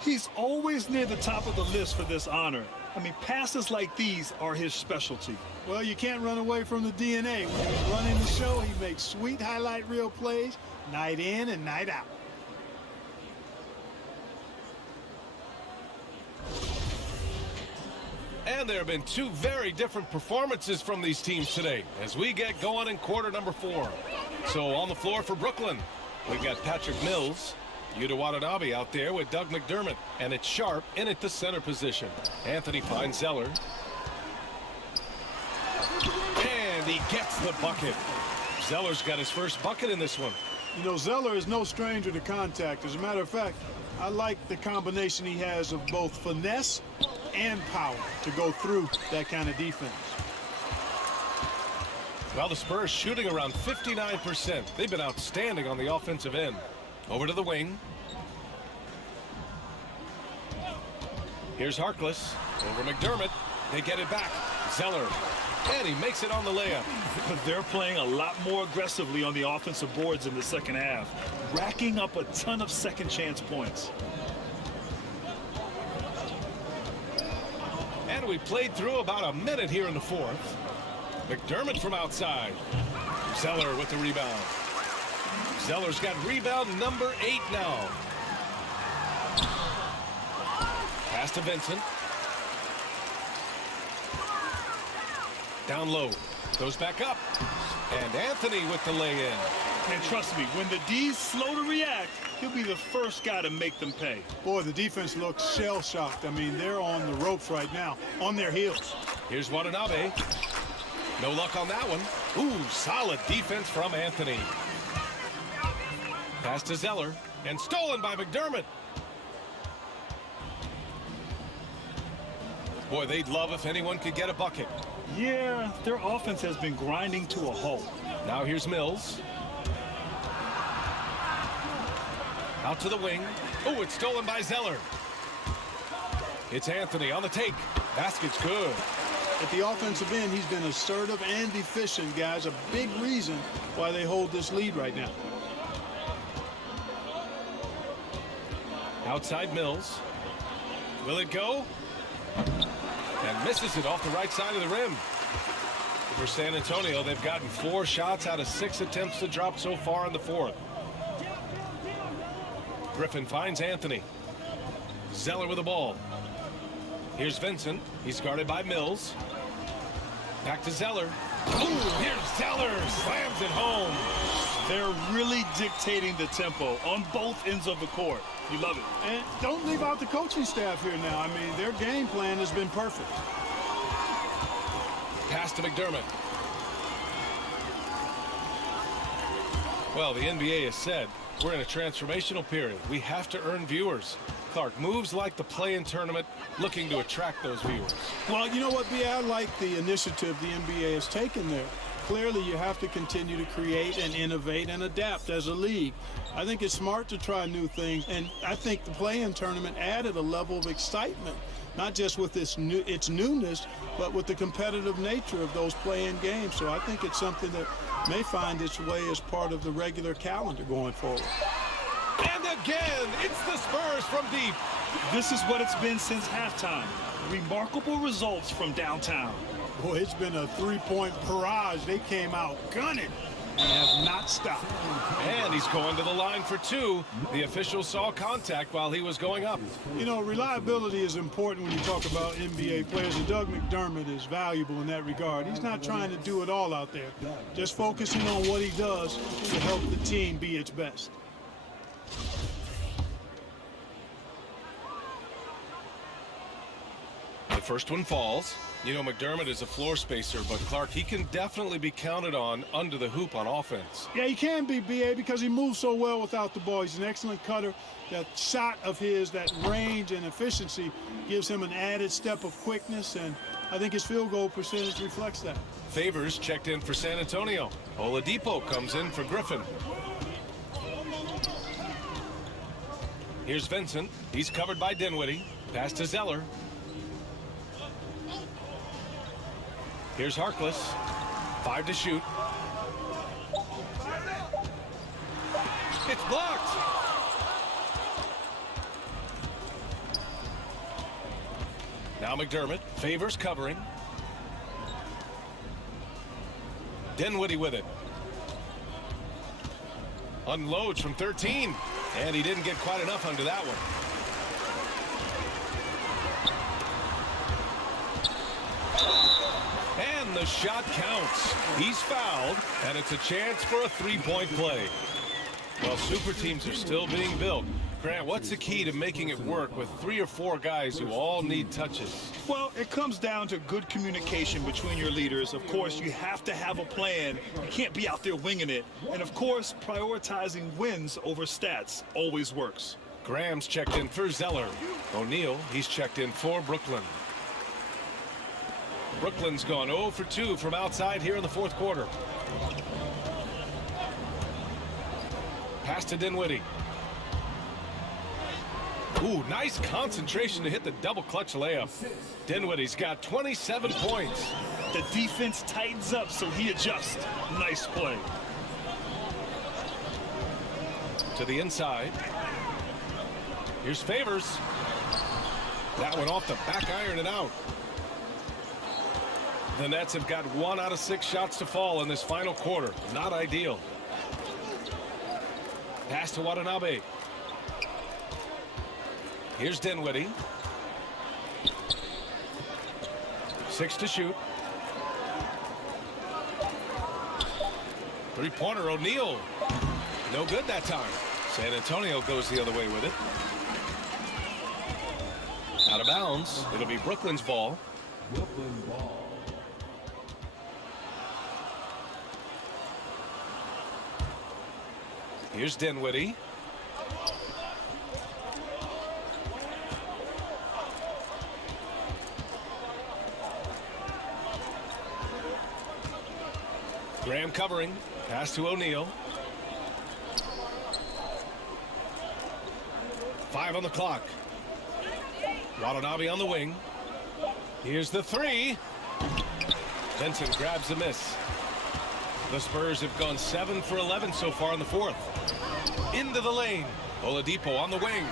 He's always near the top of the list for this honor. I mean, passes like these are his specialty. Well, you can't run away from the DNA. When he's running the show, he makes sweet highlight reel plays night in and night out. And there have been 2 very different performances from these teams today as we get going in quarter number 4. So on the floor for Brooklyn, we've got Patrick Mills, Yuta Watanabe out there with Doug McDermott, and it's Sharp in at the center position. Anthony finds Zeller. And he gets the bucket. Zeller's got his first bucket in this one. You know, Zeller is no stranger to contact. As a matter of fact, I like the combination he has of both finesse and power to go through that kind of defense. Well, the Spurs shooting around 59%. They've been outstanding on the offensive end. Over to the wing. Here's Harkless. Over McDermott. They get it back. Zeller. And he makes it on the layup. They're playing a lot more aggressively on the offensive boards in the second half, racking up a ton of second chance points. And we played through about a minute here in the 4th. McDermott from outside. Zeller with the rebound. Zeller's got rebound number 8 now. Pass to Vincent. Down low. Goes back up. And Anthony with the lay-in. And trust me, when the D's slow to react, he'll be the first guy to make them pay. Boy, the defense looks shell-shocked. I mean, they're on the ropes right now, on their heels. Here's Watanabe. No luck on that one. Ooh, solid defense from Anthony. Pass to Zeller, and stolen by McDermott. Boy, they'd love if anyone could get a bucket. Yeah, their offense has been grinding to a halt. Now here's Mills. Out to the wing. Oh, it's stolen by Zeller. It's Anthony on the take. Basket's good. At the offensive end, he's been assertive and efficient, guys. A big reason why they hold this lead right now. Outside Mills. Will it go? And misses it off the right side of the rim. For San Antonio, they've gotten 4 shots out of 6 attempts to drop so far in the 4th. Griffin finds Anthony. Zeller with the ball. Here's Vincent. He's guarded by Mills. Back to Zeller. Ooh, here's Zeller. Slams it home. They're really dictating the tempo on both ends of the court. You love it. And don't leave out the coaching staff here now. I mean, their game plan has been perfect. Pass to McDermott. Well, the NBA has said we're in a transformational period. We have to earn viewers. Clark, moves like the play-in tournament looking to attract those viewers. Well, you know what, B.A.? I like the initiative the NBA has taken there. Clearly, you have to continue to create and innovate and adapt as a league. I think it's smart to try new things, and I think the play-in tournament added a level of excitement, not just with its newness, but with the competitive nature of those play-in games. So I think it's something that may find its way as part of the regular calendar going forward. And again, it's the Spurs from deep. This is what it's been since halftime. Remarkable results from downtown. Boy, it's been a three-point barrage. They came out gunning and have not stopped. And he's going to the line for two. The official saw contact while he was going up. You know, reliability is important when you talk about NBA players, and Doug McDermott is valuable in that regard. He's not trying to do it all out there, just focusing on what he does to help the team be its best. The first one falls. You know, McDermott is a floor spacer, but Clark, he can definitely be counted on under the hoop on offense. Yeah, he can be, B.A., because he moves so well without the ball. He's an excellent cutter. That shot of his, that range and efficiency gives him an added step of quickness, and I think his field goal percentage reflects that. Favors checked in for San Antonio. Oladipo comes in for Griffin. Here's Vincent. He's covered by Dinwiddie. Pass to Zeller. Here's Harkless. 5 to shoot. It's blocked. Now McDermott. Favors covering. Dinwiddie with it. Unloads from 13. And he didn't get quite enough under that one. And the shot counts. He's fouled, and it's a chance for a three-point play. Well, super teams are still being built. Grant, what's the key to making it work with 3 or 4 guys who all need touches? Well, it comes down to good communication between your leaders. Of course, you have to have a plan. You can't be out there winging it. And of course, prioritizing wins over stats always works. Graham's checked in for Zeller. O'Neal, he's checked in for Brooklyn. Brooklyn's gone 0 for 2 from outside here in the fourth quarter. Pass to Dinwiddie. Ooh, nice concentration to hit the double clutch layup. Dinwiddie's got 27 points. The defense tightens up, so he adjusts. Nice play. To the inside. Here's Favors. That one off the back iron and out. The Nets have got 1 out of 6 shots to fall in this final quarter. Not ideal. Pass to Watanabe. Here's Dinwiddie. 6 to shoot. Three-pointer, O'Neal. No good that time. San Antonio goes the other way with it. Out of bounds. It'll be Brooklyn's ball. Brooklyn ball. Here's Dinwiddie. Graham covering. Pass to O'Neal. 5 on the clock. Watanabe on the wing. Here's the 3. Vincent grabs the miss. The Spurs have gone 7 for 11 so far in the fourth. Into the lane. Oladipo on the wing.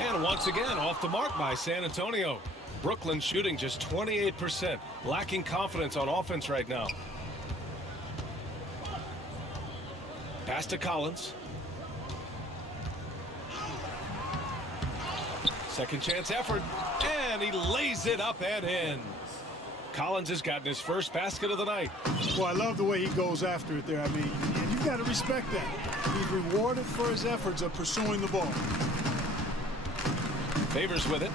And once again off the mark by San Antonio. Brooklyn shooting just 28%. Lacking confidence on offense right now. Pass to Collins. Second chance effort. And he lays it up and in. Collins has gotten his first basket of the night. Well, I love the way he goes after it there. I mean, you've got to respect that. He's rewarded for his efforts of pursuing the ball. Favors with it.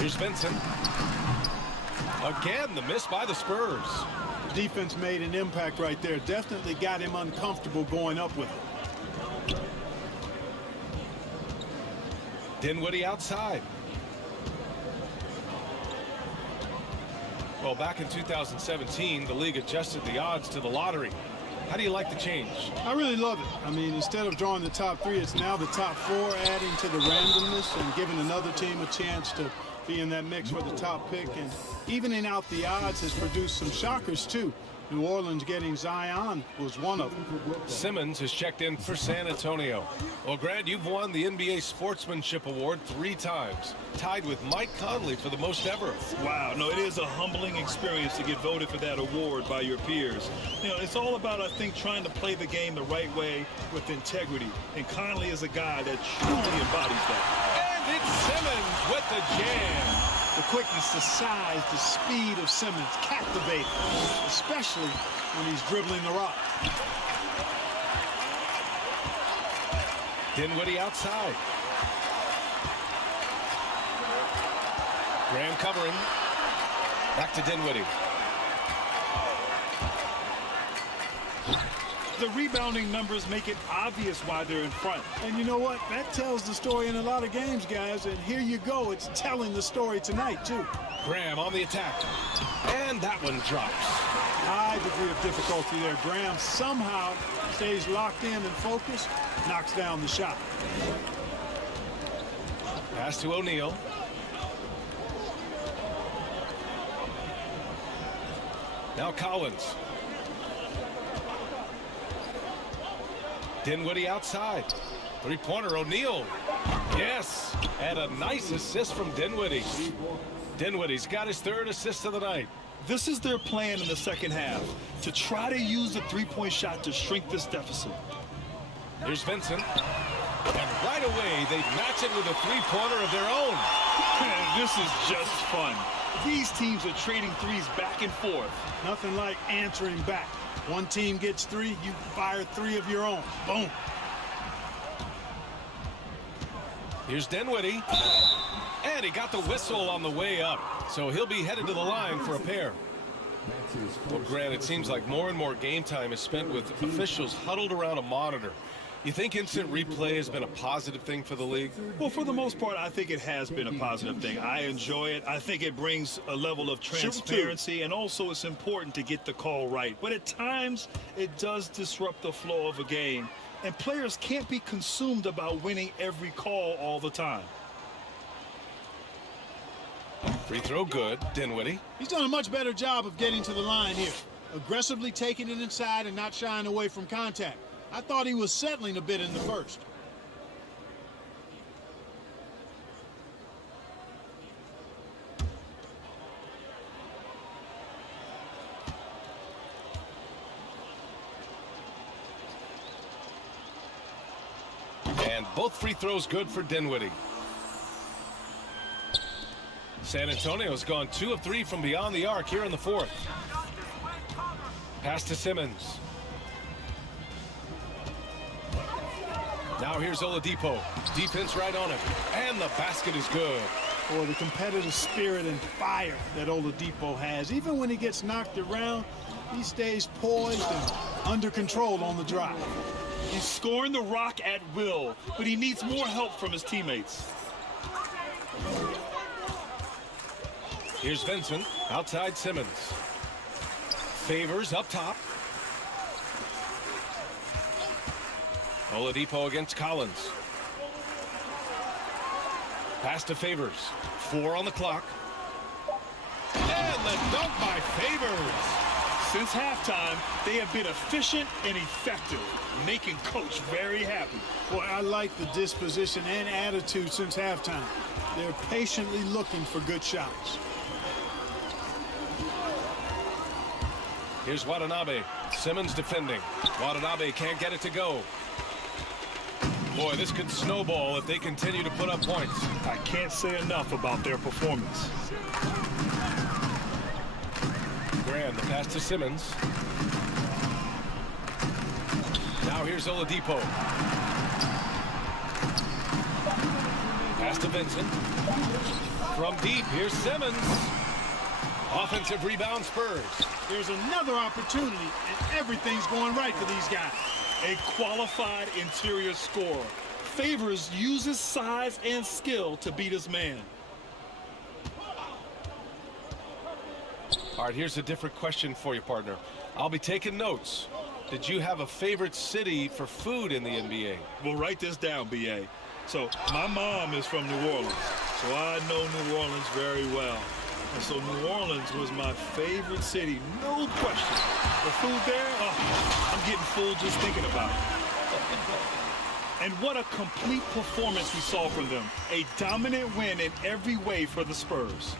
Here's Vincent. Again, the miss by the Spurs. defense made an impact right there. Definitely got him uncomfortable going up with it. Dinwiddie outside. Well, back in 2017, the league adjusted the odds to the lottery. How do you like the change? I really love it. I mean, instead of drawing the top 3, it's now the top 4, adding to the randomness and giving another team a chance to be in that mix for the top pick. And evening out the odds has produced some shockers, too. New Orleans getting Zion was one of them. Simmons has checked in for San Antonio. Well, Grant, you've won the NBA Sportsmanship Award 3 times, tied with Mike Conley for the most ever. Wow, no, it is a humbling experience to get voted for that award by your peers. You know, it's all about, I think, trying to play the game the right way with integrity. And Conley is a guy that truly embodies that. And it's Simmons with the jam. The quickness, the size, the speed of Simmons captivating, especially when he's dribbling the rock. Dinwiddie outside. Graham covering. Back to Dinwiddie. The rebounding numbers make it obvious why they're in front. And you know what? That tells the story in a lot of games, guys. And here you go. It's telling the story tonight, too. Graham on the attack. And that one drops. High degree of difficulty there. Graham somehow stays locked in and focused, knocks down the shot. Pass to O'Neal. Now Collins. Dinwiddie outside. 3-pointer, O'Neal. Yes, and a nice assist from Dinwiddie. Dinwiddie's got his 3rd assist of the night. This is their plan in the second half, to try to use the three-point shot to shrink this deficit. Here's Vincent. And right away, they match it with a 3-pointer of their own. This is just fun. These teams are trading threes back and forth. Nothing like answering back. One team gets 3, you fire 3 of your own. Boom. Here's Dinwiddie. And he got the whistle on the way up. So he'll be headed to the line for a pair. Well, Grant, it seems like more and more game time is spent with officials huddled around a monitor. You think instant replay has been a positive thing for the league? Well, for the most part, I think it has been a positive thing. I enjoy it. I think it brings a level of transparency, and also it's important to get the call right. But at times, it does disrupt the flow of a game, and players can't be consumed about winning every call all the time. Free throw good. Dinwiddie. He's done a much better job of getting to the line here. Aggressively taking it inside and not shying away from contact. I thought he was settling a bit in the first. And both free throws good for Dinwiddie. San Antonio's gone 2 of 3 from beyond the arc here in the 4th. Pass to Simmons. Now here's Oladipo. Defense right on him. And the basket is good. Boy, the competitive spirit and fire that Oladipo has. Even when he gets knocked around, he stays poised and under control on the drive. He's scoring the rock at will, but he needs more help from his teammates. Here's Vincent. Outside Simmons. Favors up top. Oladipo against Collins. Pass to Favors. 4 on the clock. And the dunk by Favors. Since halftime, they have been efficient and effective, making Coach very happy. Boy, I like the disposition and attitude since halftime. They're patiently looking for good shots. Here's Watanabe. Simmons defending. Watanabe can't get it to go. Boy, this could snowball if they continue to put up points. I can't say enough about their performance. Graham, the pass to Simmons. Now here's Oladipo. Pass to Vincent. From deep, here's Simmons. Offensive rebound, Spurs. There's another opportunity, and everything's going right for these guys. A qualified interior scorer. Favors uses size and skill to beat his man. All right, here's a different question for you, partner. I'll be taking notes. Did you have a favorite city for food in the NBA? Well, write this down, B.A. So, my mom is from New Orleans, so I know New Orleans very well. And so New Orleans was my favorite city, no question. The food there, oh, I'm getting full just thinking about it. And what a complete performance we saw from them. A dominant win in every way for the Spurs.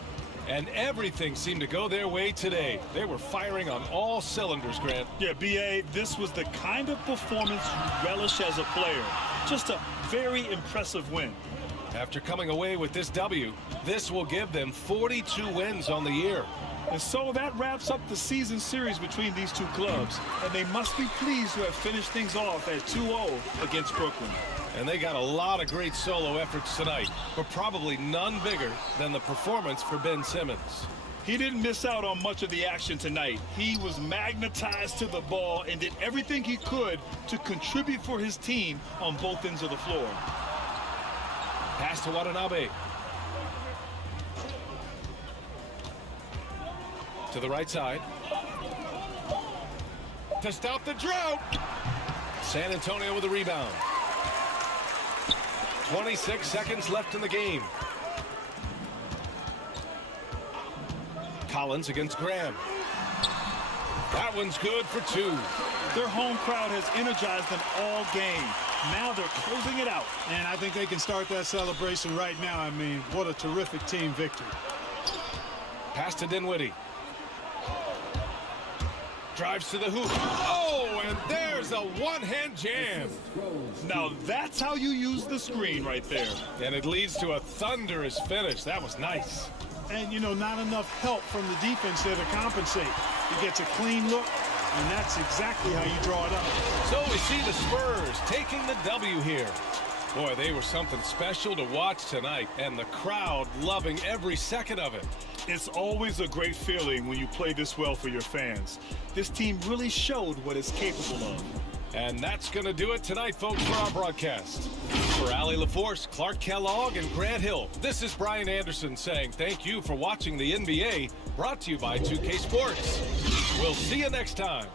And everything seemed to go their way today. They were firing on all cylinders, Grant. Yeah, B.A., this was the kind of performance you relish as a player. Just a very impressive win. After coming away with this W, this will give them 42 wins on the year. And so that wraps up the season series between these two clubs. And they must be pleased to have finished things off at 2-0 against Brooklyn. And they got a lot of great solo efforts tonight, but probably none bigger than the performance for Ben Simmons. He didn't miss out on much of the action tonight. He was magnetized to the ball and did everything he could to contribute for his team on both ends of the floor. Pass to Watanabe. To the right side. To stop the drought. San Antonio with a rebound. 26 seconds left in the game. Collins against Graham. That one's good for two. Their home crowd has energized them all game. Now they're closing it out. And I think they can start that celebration right now. I mean, what a terrific team victory. Pass to Dinwiddie. Drives to the hoop. Oh, and there's a one-hand jam. Now that's how you use the screen right there. And it leads to a thunderous finish. That was nice. And, you know, not enough help from the defense there to compensate. He gets a clean look, and that's exactly how you draw it up. So we see the Spurs taking the W here. Boy, they were something special to watch tonight, and the crowd loving every second of it. It's always a great feeling when you play this well for your fans. This team really showed what it's capable of. And that's going to do it tonight, folks, for our broadcast. For Allie LaForce, Clark Kellogg, and Grant Hill, this is Brian Anderson saying thank you for watching the NBA, brought to you by 2K Sports. We'll see you next time.